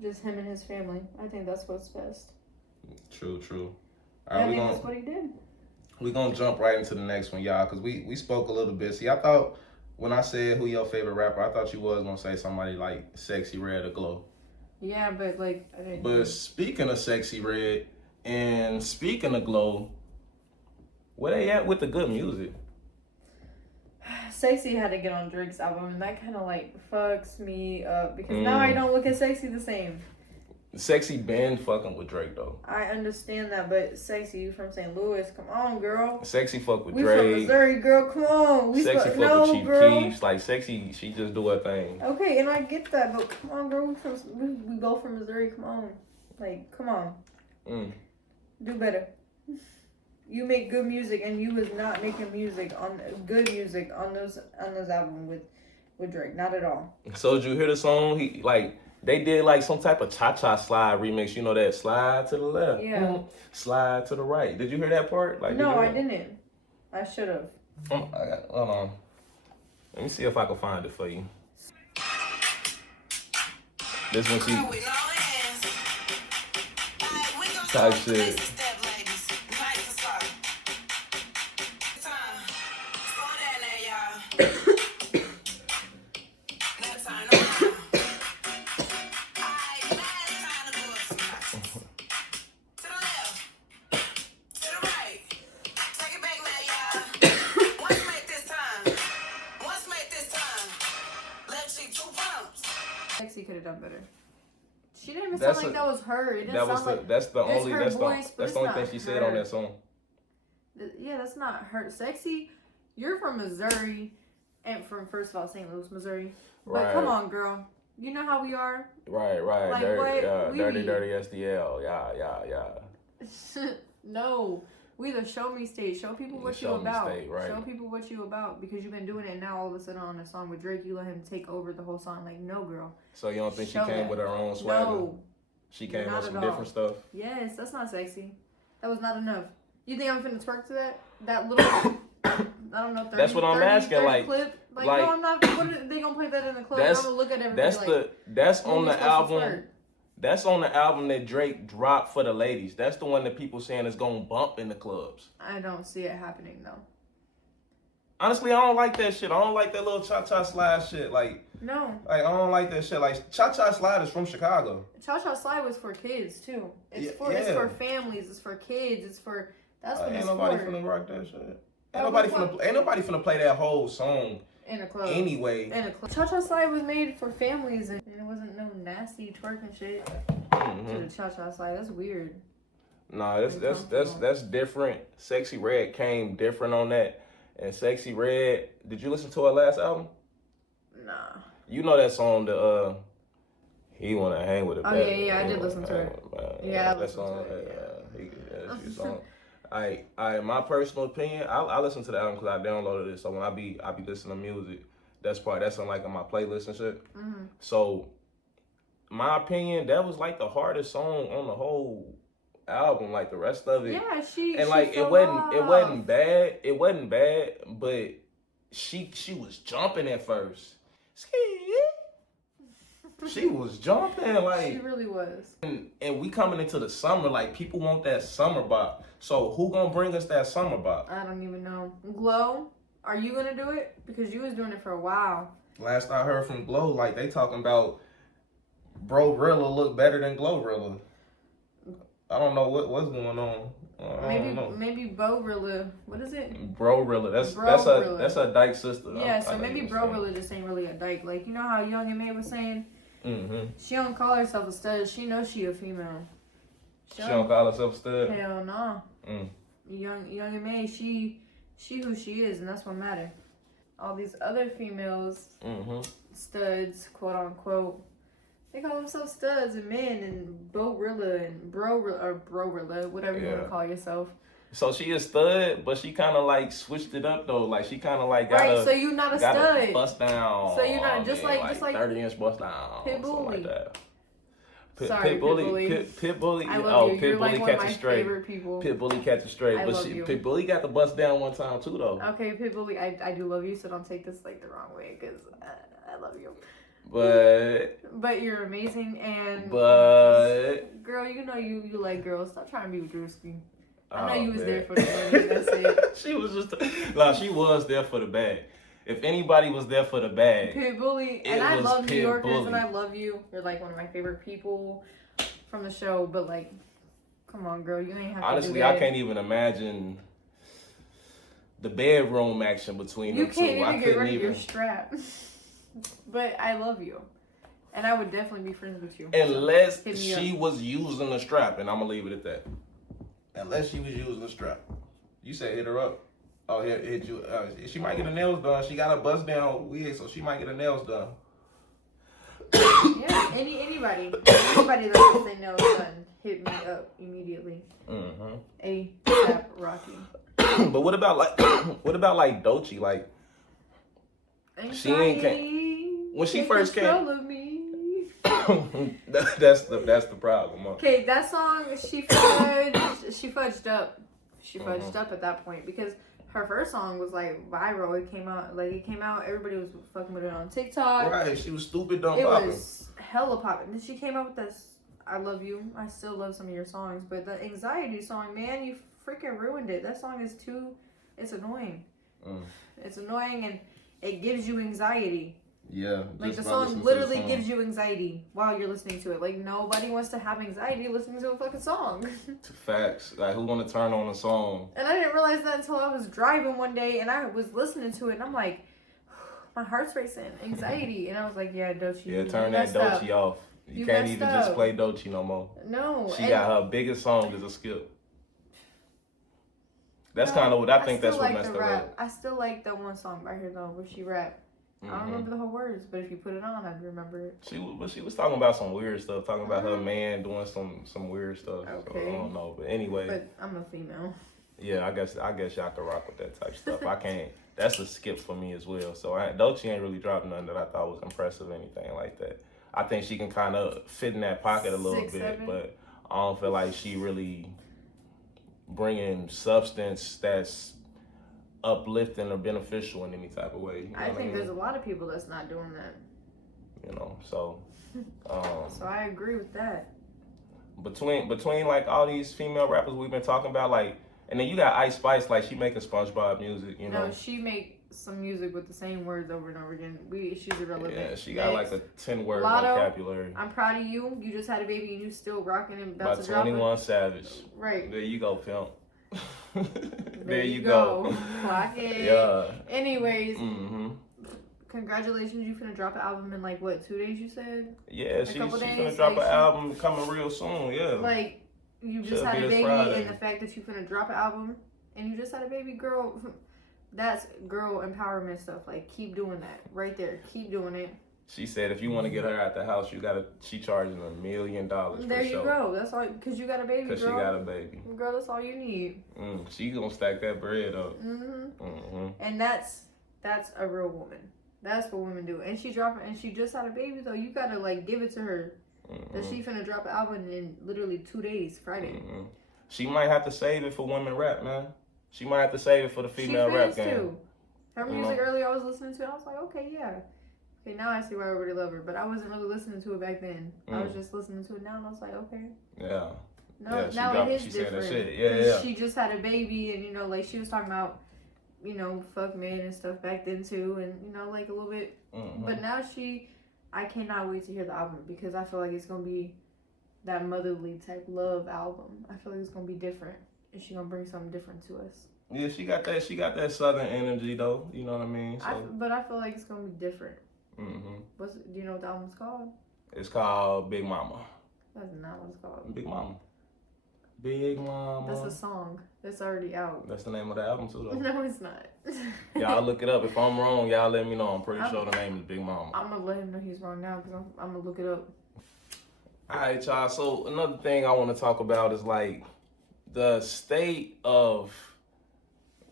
Just him and his family. I think that's what's best. True. All right, I think that's what he did. We're going to jump right into the next one, y'all, because we spoke a little bit. See, I thought when I said who your favorite rapper, I thought you was going to say somebody like Sexy Red or Glow. Yeah, but like, I didn't. But speaking of Sexy Red and speaking of Glow, where they at with the good music? Sexy had to get on Drake's album, and that kind of like fucks me up because now I don't look at Sexy the same. Sexy been fucking with Drake though. I understand that, but Sexy, you from St. Louis, come on, girl. Sexy fuck with we Drake. We from Missouri, girl, come on. Sexy fuck with Chief Keef. Like Sexy, she just do her thing. Okay, and I get that, but come on, girl. We both from Missouri. Come on, like, come on. Do better. You make good music, and you was not making good music on those albums with Drake. Not at all. So did you hear the song? They did like some type of cha-cha slide remix. You know that slide to the left, slide to the right. Did you hear that part? Like no, I didn't. I should have. Hold on. Let me see if I can find it for you. This one, type shit. Sexy could have done better. She didn't even sound like that was her. It didn't sound like that's the only thing she said on that song. Yeah, that's not her. Sexy, you're from Missouri, and from first of all St. Louis, Missouri. Right. But come on, girl. You know how we are. Right. Like, dirty SDL. Yeah. No. We the show me state. Show people what you about. Right. Show people what you about because you've been doing it. And now all of a sudden on a song with Drake, you let him take over the whole song. Like, no, girl. So you don't think she came with her own swagger? No. She came with some different stuff? Yes, that's not sexy. That was not enough. You think I'm finna twerk to that? That little, I don't know, 30, that's what I'm asking. 30 Like, clip? Like, no, I'm not. What are they gonna play that in the club? I'm gonna look at everybody. That's on the album. That's on the album that Drake dropped for the ladies. That's the one that people saying is gonna bump in the clubs. I don't see it happening though. Honestly, I don't like that shit. I don't like that little cha-cha slide shit. Like, no. Like, I don't like that shit. Like, cha-cha slide is from Chicago. Cha-cha slide was for kids too. It's for families. It's for kids. It's for that's what it's for. Ain't nobody finna rock that shit. Ain't nobody finna play that whole song. In a club. Anyway. In a club. Cha-cha slide was made for families and it wasn't no nasty twerking shit. To the cha-cha slide. That's weird. Nah, that's different. Sexy Red came different on that. And Sexy Red, did you listen to her last album? Nah. You know that song, the he wanna hang with it. Oh yeah, I did listen to it. Yeah, that song. That song. I my personal opinion, I listen to the album because I downloaded it. So when I be listening to music, that's on like on my playlist and shit. So my opinion, that was like the hardest song on the whole album. Like the rest of it, Yeah, she and like fell off. it wasn't bad. It wasn't bad, but she was jumping at first. She was jumping like She really was. and we coming into the summer, like people want that summer bop. So who gonna bring us that summer bop? I don't even know. Glow, are you gonna do it? Because you was doing it for a while. Last I heard from Glow, like they talking about Bro-Rilla look better than Glorilla. I don't know what's going on. I don't know. Maybe Bo-Rilla. What is it? Bro-Rilla. Bro-Rilla. That's a dyke sister. Yeah, so maybe Bro-Rilla just ain't really a dyke. Like, you know how Young and May was saying? Mm-hmm. She don't call herself a stud. She knows she a female. She don't call herself a stud? Hell no. Mm. Young and May, she who she is, and that's what matters. All these other females, studs, quote unquote, they call themselves studs and men and Bo-Rilla and Bro-Rilla, whatever you want to call yourself. So she a stud, but she kind of like switched it up though. Like she kind of like got right. So you're not a stud. Bust down. So you're not just like 30-inch bust down. Pitbully. Like Sorry, Pitbully. Pitbully. I love you. You're Pitbully like one of catch my it straight. favorite people. Pitbully catch it straight. I But love you. Pitbully got the bust down one time too though. Okay, Pitbully, I do love you, so don't take this like the wrong way, because I love you. But you're amazing, and girl, you know you like girls. Stop trying to be with Drewski. I know you was there for the money. That's it. She was there for the bag. If anybody was there for the bag, Pitbully, and I love New Yorkers, and I love you. You're like one of my favorite people from the show. But like, come on, girl, you ain't have honestly, to do that. I can't even imagine the bedroom action between them two. You can't even get rid of your strap. But I love you, and I would definitely be friends with you. Unless she was using the strap, and I'm gonna leave it at that. Unless she was using the strap. You said hit her up. Oh, hit you. She might get her nails done. She got a bust down wig, so she might get her nails done. Yeah, anybody that wants their nails done, hit me up immediately. A$AP Rocky. But what about like Doechii? Like Anxiety, she ain't when she first came. Of me. that's the problem. Huh? Okay, that song she fudged up. She fudged up at that point because her first song was like viral. It came out. Everybody was fucking with it on TikTok. Right, she was stupid dumb It popping. was hella popping. Then she came out with this. I love you. I still love some of your songs, but the anxiety song, man, you freaking ruined it. That song is it's annoying. It's annoying and it gives you anxiety. Yeah. Like the song literally gives you anxiety while you're listening to it. Like nobody wants to have anxiety listening to a fucking song. Facts. Like who want to turn on a song? And I didn't realize that until I was driving one day and I was listening to it and I'm like, my heart's racing, anxiety. And I was like, yeah, Doechii. Yeah, turn that Doechii off. You can't even just play Doechii no more. No. She got her biggest song is a skip. That's kind of what I think that's what messed her up. I still like that one song by her though where she rapped. I don't remember the whole words, but if you put it on, I'd remember it. She was talking about some weird stuff, talking about her man doing some weird stuff. Okay. So I don't know, but anyway. But I'm a female. Yeah, I guess y'all can rock with that type of stuff. I can't. That's a skip for me as well. So Doechii ain't really dropped nothing that I thought was impressive or anything like that. I think she can kind of fit in that pocket a little 6, bit, 7. but I don't feel like she really bringing substance that's uplifting or beneficial in any type of way. You know I think mean? there's a lot of people that's not doing that. You know, so. So I agree with that. Between like all these female rappers we've been talking about, like, and then you got Ice Spice, like she making SpongeBob music, you know. No, she make some music with the same words over and over again. She's irrelevant. Yeah, she got like a 10-word Lotto, vocabulary. I'm proud of you. You just had a baby and you still rocking and By about to drop 21 Savage. Right. There you go, pimp. There you go. Clock it. Yeah. Anyways, congratulations. You finna drop an album in like what, 2 days you said? Yeah, she's finna drop an album coming real soon, yeah. Like, you just had a baby and the fact that you finna drop an album and you just had a baby, girl, that's girl empowerment stuff. Like, keep doing that right there. Keep doing it. She said if you want to get her out the house, she charging $1 million for There you go. That's all, because you got a baby, girl. Because she got a baby. Girl, that's all you need. She gonna stack that bread up. And that's a real woman. That's what women do. And she just had a baby, though. You gotta like give it to her. that she finna drop an album in literally 2 days, Friday. She might have to save it for women rap, man. She might have to save it for the female rap game. Too. Her music earlier, I was listening to it. I was like, okay, yeah. Okay, now I see why everybody love her. But I wasn't really listening to it back then. I was just listening to it now, and I was like, okay. Yeah. No, yeah, now it is different. Yeah. She just had a baby, and like she was talking about, fuck men and stuff back then too, and like a little bit. But now I cannot wait to hear the album because I feel like it's gonna be that motherly type love album. I feel like it's gonna be different, and she's gonna bring something different to us. Yeah, she got that southern energy though. You know what I mean? So. But I feel like it's gonna be different. Do you know what the album's called? It's called Big Mama. That's not what it's called. Big Mama. Big Mama. That's a song. That's already out. That's the name of the album too, though. No, it's not. Y'all look it up. If I'm wrong, y'all let me know. I'm pretty sure the name is Big Mama. I'm gonna let him know he's wrong now because I'm gonna look it up. All right, y'all. So another thing I want to talk about is like the state of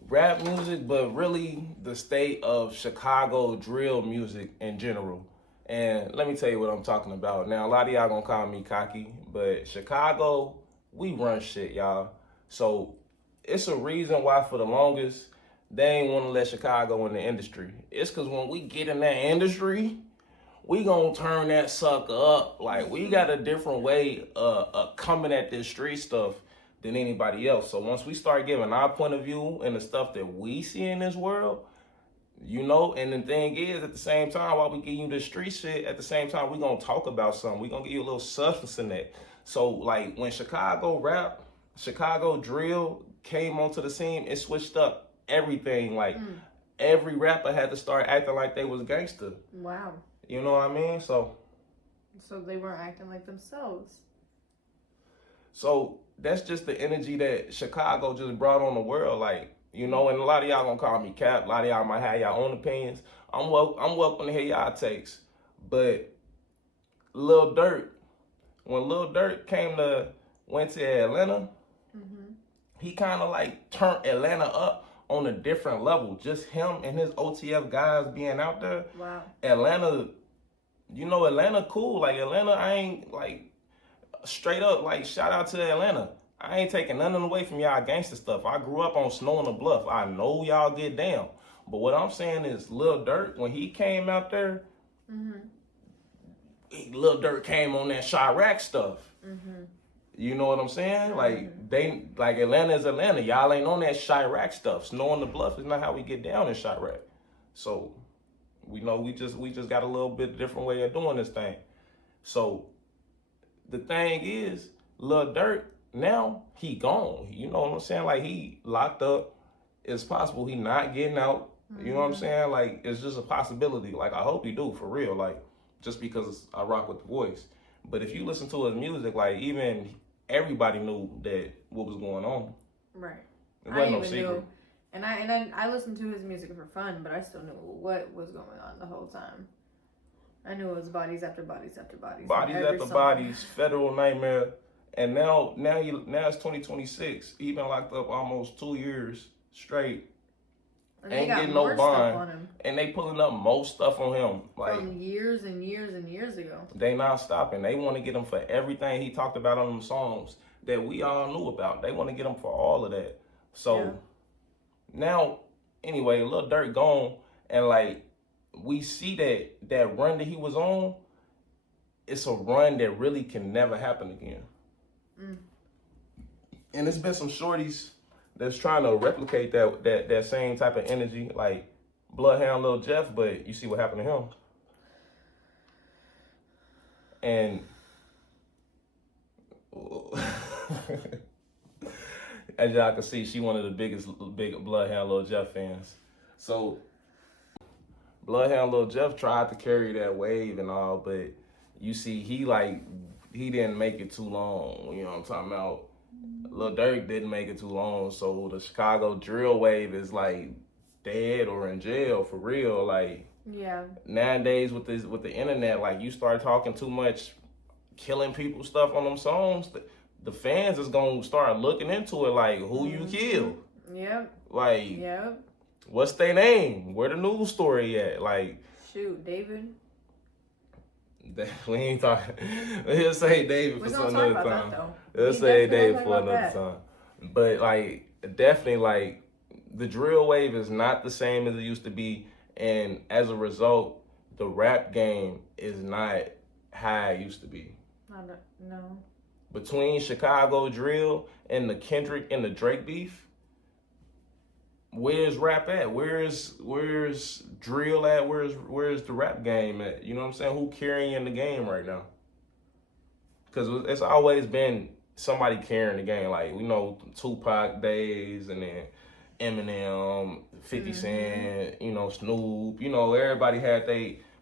rap music, but really the state of Chicago drill music in general. And let me tell you what I'm talking about. Now, a lot of y'all gonna call me cocky, but Chicago, we run shit, y'all. So it's a reason why for the longest they ain't want to let Chicago in the industry. It's because when we get in that industry, we gonna turn that sucker up. Like, we got a different way of coming at this street stuff than anybody else. So once we start giving our point of view and the stuff that we see in this world, and the thing is, at the same time, while we give you the street shit, at the same time, we gonna talk about something. We gonna give you a little substance in that. So, like, when Chicago rap, Chicago drill came onto the scene, it switched up everything. Like, every rapper had to start acting like they was gangster. Wow. You know what I mean? So they weren't acting like themselves. So that's just the energy that Chicago just brought on the world. Like, and a lot of y'all gonna call me cap. A lot of y'all might have y'all own opinions. I'm welcome to hear y'all takes. But Lil Durk, when Lil Durk went to Atlanta, he kind of like turned Atlanta up on a different level. Just him and his OTF guys being out there. Wow. Atlanta, Atlanta cool. Like, Atlanta, I ain't like straight up like shout out to Atlanta. I ain't taking nothing away from y'all gangster stuff. I grew up on Snow on the Bluff. I know y'all get down. But what I'm saying is Lil Durk, when he came out there, Lil Durk came on that Chirac stuff. You know what I'm saying? Like Atlanta is Atlanta. Y'all ain't on that Chirac stuff. Snow on the Bluff is not how we get down in Chirac. So we just got a little bit different way of doing this thing. So the thing is, Lil Durk, now he gone. You know what I'm saying? Like, he locked up. It's possible he not getting out. You know what I'm saying? Like, it's just a possibility. Like, I hope he do, for real. Like, just because I rock with the voice. But if you listen to his music, like, even everybody knew that what was going on. Right. It wasn't no secret. Knew. And I listened to his music for fun, but I still knew what was going on the whole time. I knew it was bodies after bodies after bodies. Bodies after bodies, Federal Nightmare. And now it's 2026. He been locked up almost 2 years straight. And ain't getting no bond. And they pulling up more stuff on him. Like, from years and years and years ago. They not stopping. They want to get him for everything he talked about on them songs that we all knew about. They want to get him for all of that. So now, anyway, Lil Durk gone, and like, we see that run that he was on, it's a run that really can never happen again. And it's been some shorties that's trying to replicate that same type of energy, like Bloodhound Lil Jeff, but you see what happened to him. And as y'all can see, she one of the big Bloodhound Lil Jeff fans. So Bloodhound Lil Jeff tried to carry that wave and all, but you see, he didn't make it too long. You know what I'm talking about? Lil Durk didn't make it too long, so the Chicago drill wave is like dead or in jail for real. Like, nowadays with the internet, like, you start talking too much killing people stuff on them songs, the fans is gonna start looking into it, like, who you killed. Like, what's their name? Where the news story at? Like, shoot, David. We ain't talking. He'll say David for some other time. He'll say David for another time. But like, definitely, like, the drill wave is not the same as it used to be, and as a result, the rap game is not how it used to be. No. Between Chicago drill and the Kendrick and the Drake beef, where's rap at? Where's drill at? Where's the rap game at? You know what I'm saying? Who carrying the game right now? Because it's always been somebody carrying the game. Like, we know Tupac days, and then Eminem, 50 Cent, you know, Snoop, you know, everybody had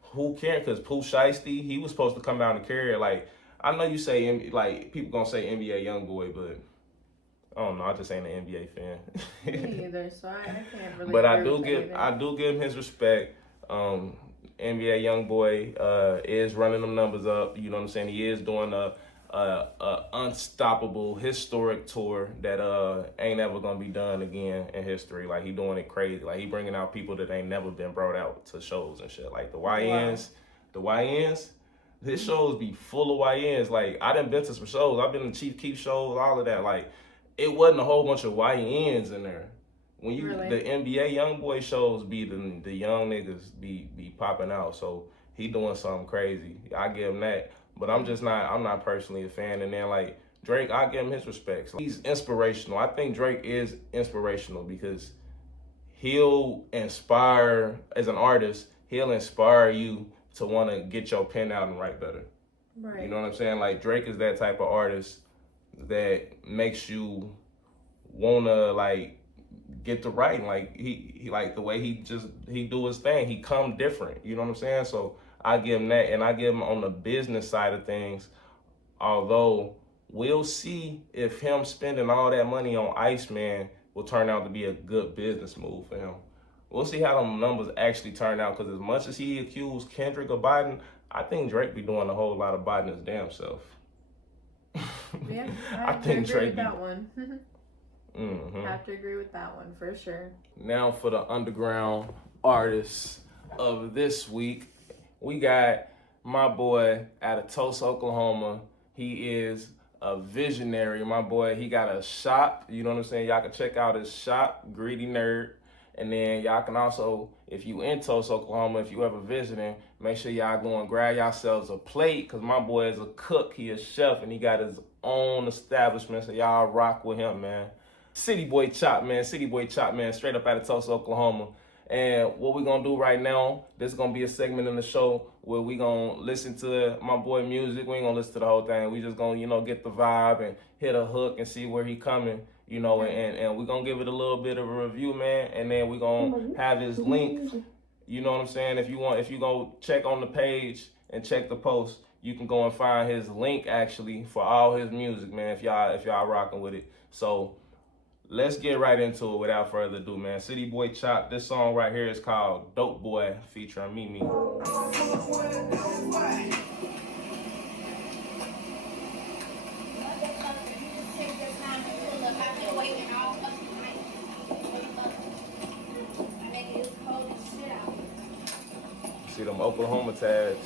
who cared? Because Pooh Shiesty, he was supposed to come down and carry it. Like, I know you say, like, people gonna say NBA Youngboy, but I don't know. I just ain't an NBA fan. Me either, so I can't really. But I do give him his respect. NBA Youngboy is running them numbers up. You know what I'm saying? He is doing a unstoppable historic tour that ain't ever gonna be done again in history. Like, he doing it crazy. Like, he bringing out people that ain't never been brought out to shows and shit. Like the YNs, his shows be full of YNs. Like, I done been to some shows. I've been to Chief Keef shows, all of that. Like, it wasn't a whole bunch of YNs in there. When you the NBA Youngboy shows be the young niggas be popping out. So he doing something crazy. I give him that. But I'm not personally a fan. And then, like, Drake, I give him his respects. He's inspirational. I think Drake is inspirational because he'll inspire, as an artist, he'll inspire you to want to get your pen out and write better. Right. You know what I'm saying? Like, Drake is that type of artist that makes you want to, like, get to writing. Like, he like the way he do his thing. He come different. You know what I'm saying? So I give him that, and I give him on the business side of things. Although we'll see if him spending all that money on Iceman will turn out to be a good business move for him. We'll see how them numbers actually turn out. Because as much as he accused Kendrick of Biden, I think Drake be doing a whole lot of Biden his damn self. Yeah, I think Drake with that one. Mm-hmm. I have to agree with that one for sure. Now for the underground artists of this week, we got my boy out of Tulsa, Oklahoma. He is a visionary. My boy, he got a shop. You know what I'm saying? Y'all can check out his shop, Greedy Nerd. And then y'all can also, if you in Tulsa, Oklahoma, if you ever visiting, make sure y'all go and grab yourselves a plate, because my boy is a cook. He a chef, and he got his own establishment, so y'all rock with him, man. City Boy Chop, man, straight up out of Tulsa, Oklahoma. And what we're going to do right now, this is going to be a segment in the show where we going to listen to my boy music. We ain't going to listen to the whole thing. We just going to, you know, get the vibe and hit a hook and see where he coming, you know, and we're going to give it a little bit of a review, man. And then we're going to have his link, you know what I'm saying? If you go check on the page and check the post, you can go and find his link, actually, for all his music, man, if y'all rocking with it. So let's get right into it without further ado, man. City Boy Chop, this song right here is called Dope Boy, featuring Mimi. See them Oklahoma tags.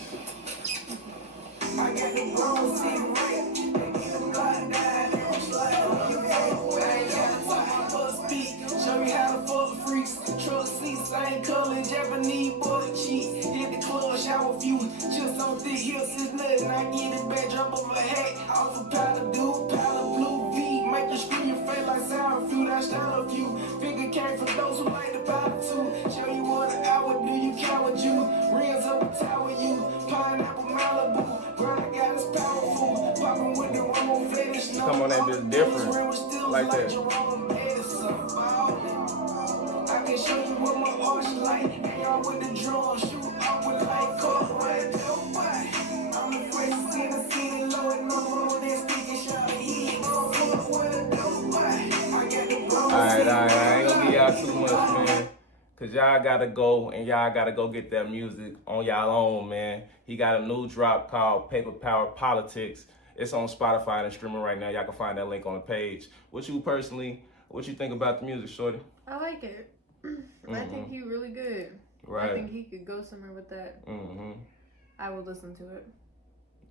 I got the grown city right. Show me how to fuck freaks. Truck seats, same color, Japanese boy cheeks. Hit the club, shower few. Just on thick hips is nothing. I get it back, drop off a hat. Off a powder dude, powder blue V. Make you scream your face like sour food. I style a few. Figure came for those who like the powder too. Show you what an hour do, you coward you. Rims up a tower you. Pineapple Malibu. Grind got us powerful. Popping with the one more finish. Come on, that bitch different. Like that. I can show you what my arch like. Hang out with the drum, shoot up with like cold red. I'm the first in the city, low and no more than sticky shot. Alright, I ain't gonna give y'all too much, man. Cause y'all gotta go and y'all gotta go get that music on y'all own, man. He got a new drop called Paper Power Politics. It's on Spotify and streaming right now. Y'all can find that link on the page. What you think about the music, shorty? I like it. I think he's really good. Right. I think he could go somewhere with that. Mm-hmm. I would listen to it.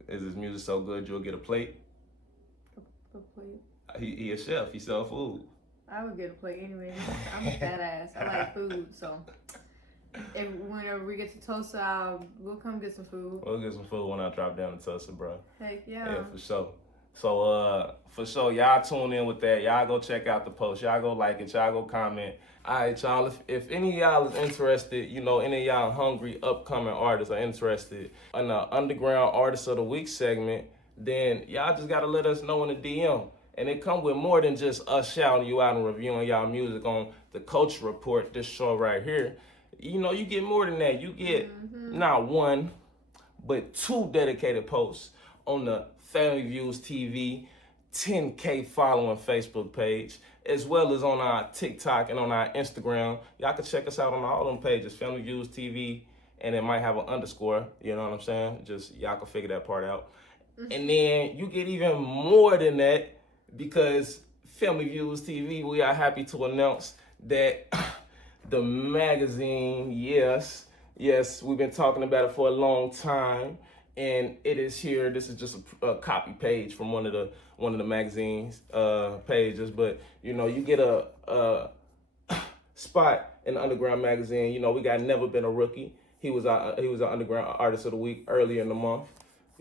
Is his music so good you'll get a plate? A plate. He a chef. He sell food. I would get a plate anyway. I'm a fat ass. I like food, so whenever we get to Tulsa, we'll come get some food. We'll get some food when I drop down to Tulsa, bro. Heck yeah. Yeah, for sure. So, for sure, y'all tune in with that. Y'all go check out the post. Y'all go like it. Y'all go comment. All right, y'all. If any of y'all is interested, you know, any of y'all hungry upcoming artists are interested in the Underground Artist of the Week segment, then y'all just gotta let us know in the DM. And it come with more than just us shouting you out and reviewing y'all music on the Culture Report, this show right here. You know, you get more than that. You get not one, but 2 dedicated posts on the Family Views TV 10K following Facebook page, as well as on our TikTok and on our Instagram. Y'all can check us out on all them pages, Family Views TV, and it might have an underscore, you know what I'm saying? Just y'all can figure that part out. And then you get even more than that, because Family Views TV, we are happy to announce that the magazine, yes, we've been talking about it for a long time, and it is here. This is just a copy page from one of the magazine's pages, but you know, you get a spot in the Underground magazine. You know, we got Never Been a Rookie. He was an Underground Artist of the Week earlier in the month.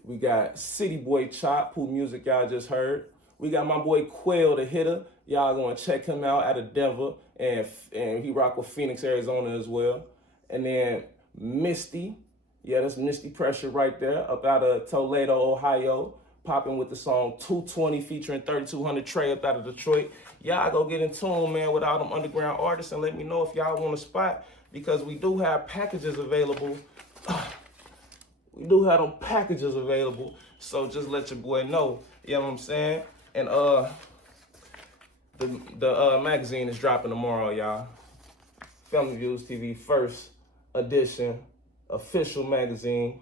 We got City Boy Chop, who music y'all just heard. We got my boy Quail the Hitter. Y'all gonna check him out out of Denver, and he rock with Phoenix, Arizona as well. And then Misty, yeah, that's Misty Pressure right there, up out of Toledo, Ohio, popping with the song 220 featuring 3200 Trey up out of Detroit. Y'all go get in tune, man, with all them underground artists, and let me know if y'all want a spot, because we do have packages available. We do have them packages available, so just let your boy know. You know what I'm saying? And the magazine is dropping tomorrow, y'all. Family Views TV first edition official magazine.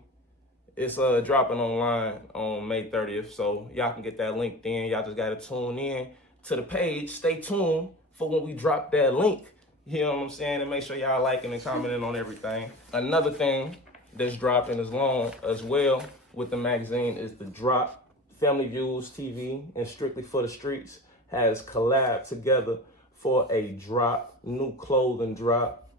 It's dropping online on May 30th, so y'all can get that linked in. Y'all just gotta tune in to the page. Stay tuned for when we drop that link. You know what I'm saying? And make sure y'all liking and commenting on everything. Another thing that's dropping as well with the magazine is the Drought. Family Views TV and Strictly for the Streets has collabed together for a drop, new clothing drop.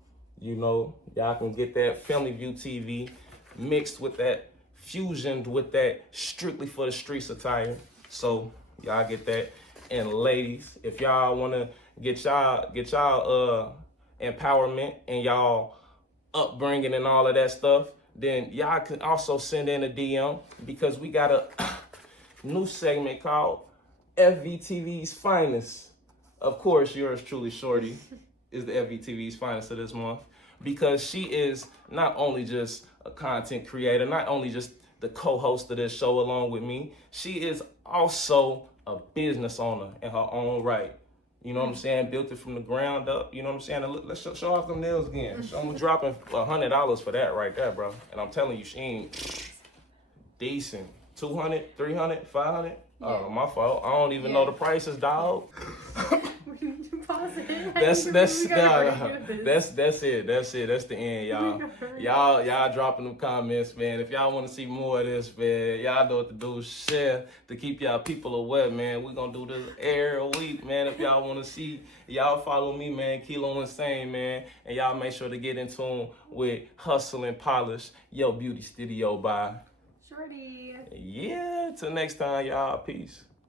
You know, y'all can get that Family View TV mixed with that, fusioned with that Strictly for the Streets attire. So y'all get that. And ladies, if y'all wanna get y'all empowerment and y'all upbringing and all of that stuff, then y'all can also send in a DM, because we got a new segment called FVTV's Finest. Of course, yours truly, Shorty, is the FVTV's Finest of this month, because she is not only just a content creator, not only just the co-host of this show along with me, she is also a business owner in her own right. You know what I'm saying? Built it from the ground up. You know what I'm saying? Let's show off them nails again. I'm dropping $100 for that right there, bro. And I'm telling you, she ain't decent. 200, 300, 500. Oh, my fault. I don't even know the prices, dog. That's it. That's the end, y'all. Y'all dropping them comments, man. If y'all want to see more of this, man, y'all know what to do. Share to keep y'all people aware, man. We're gonna do this every week, man. If y'all want to see, y'all follow me, man. Kilo Insane, man. And y'all make sure to get in tune with Hustle and Polish, Yo Beauty Studio by Shorty. Yeah, till next time, y'all. Peace.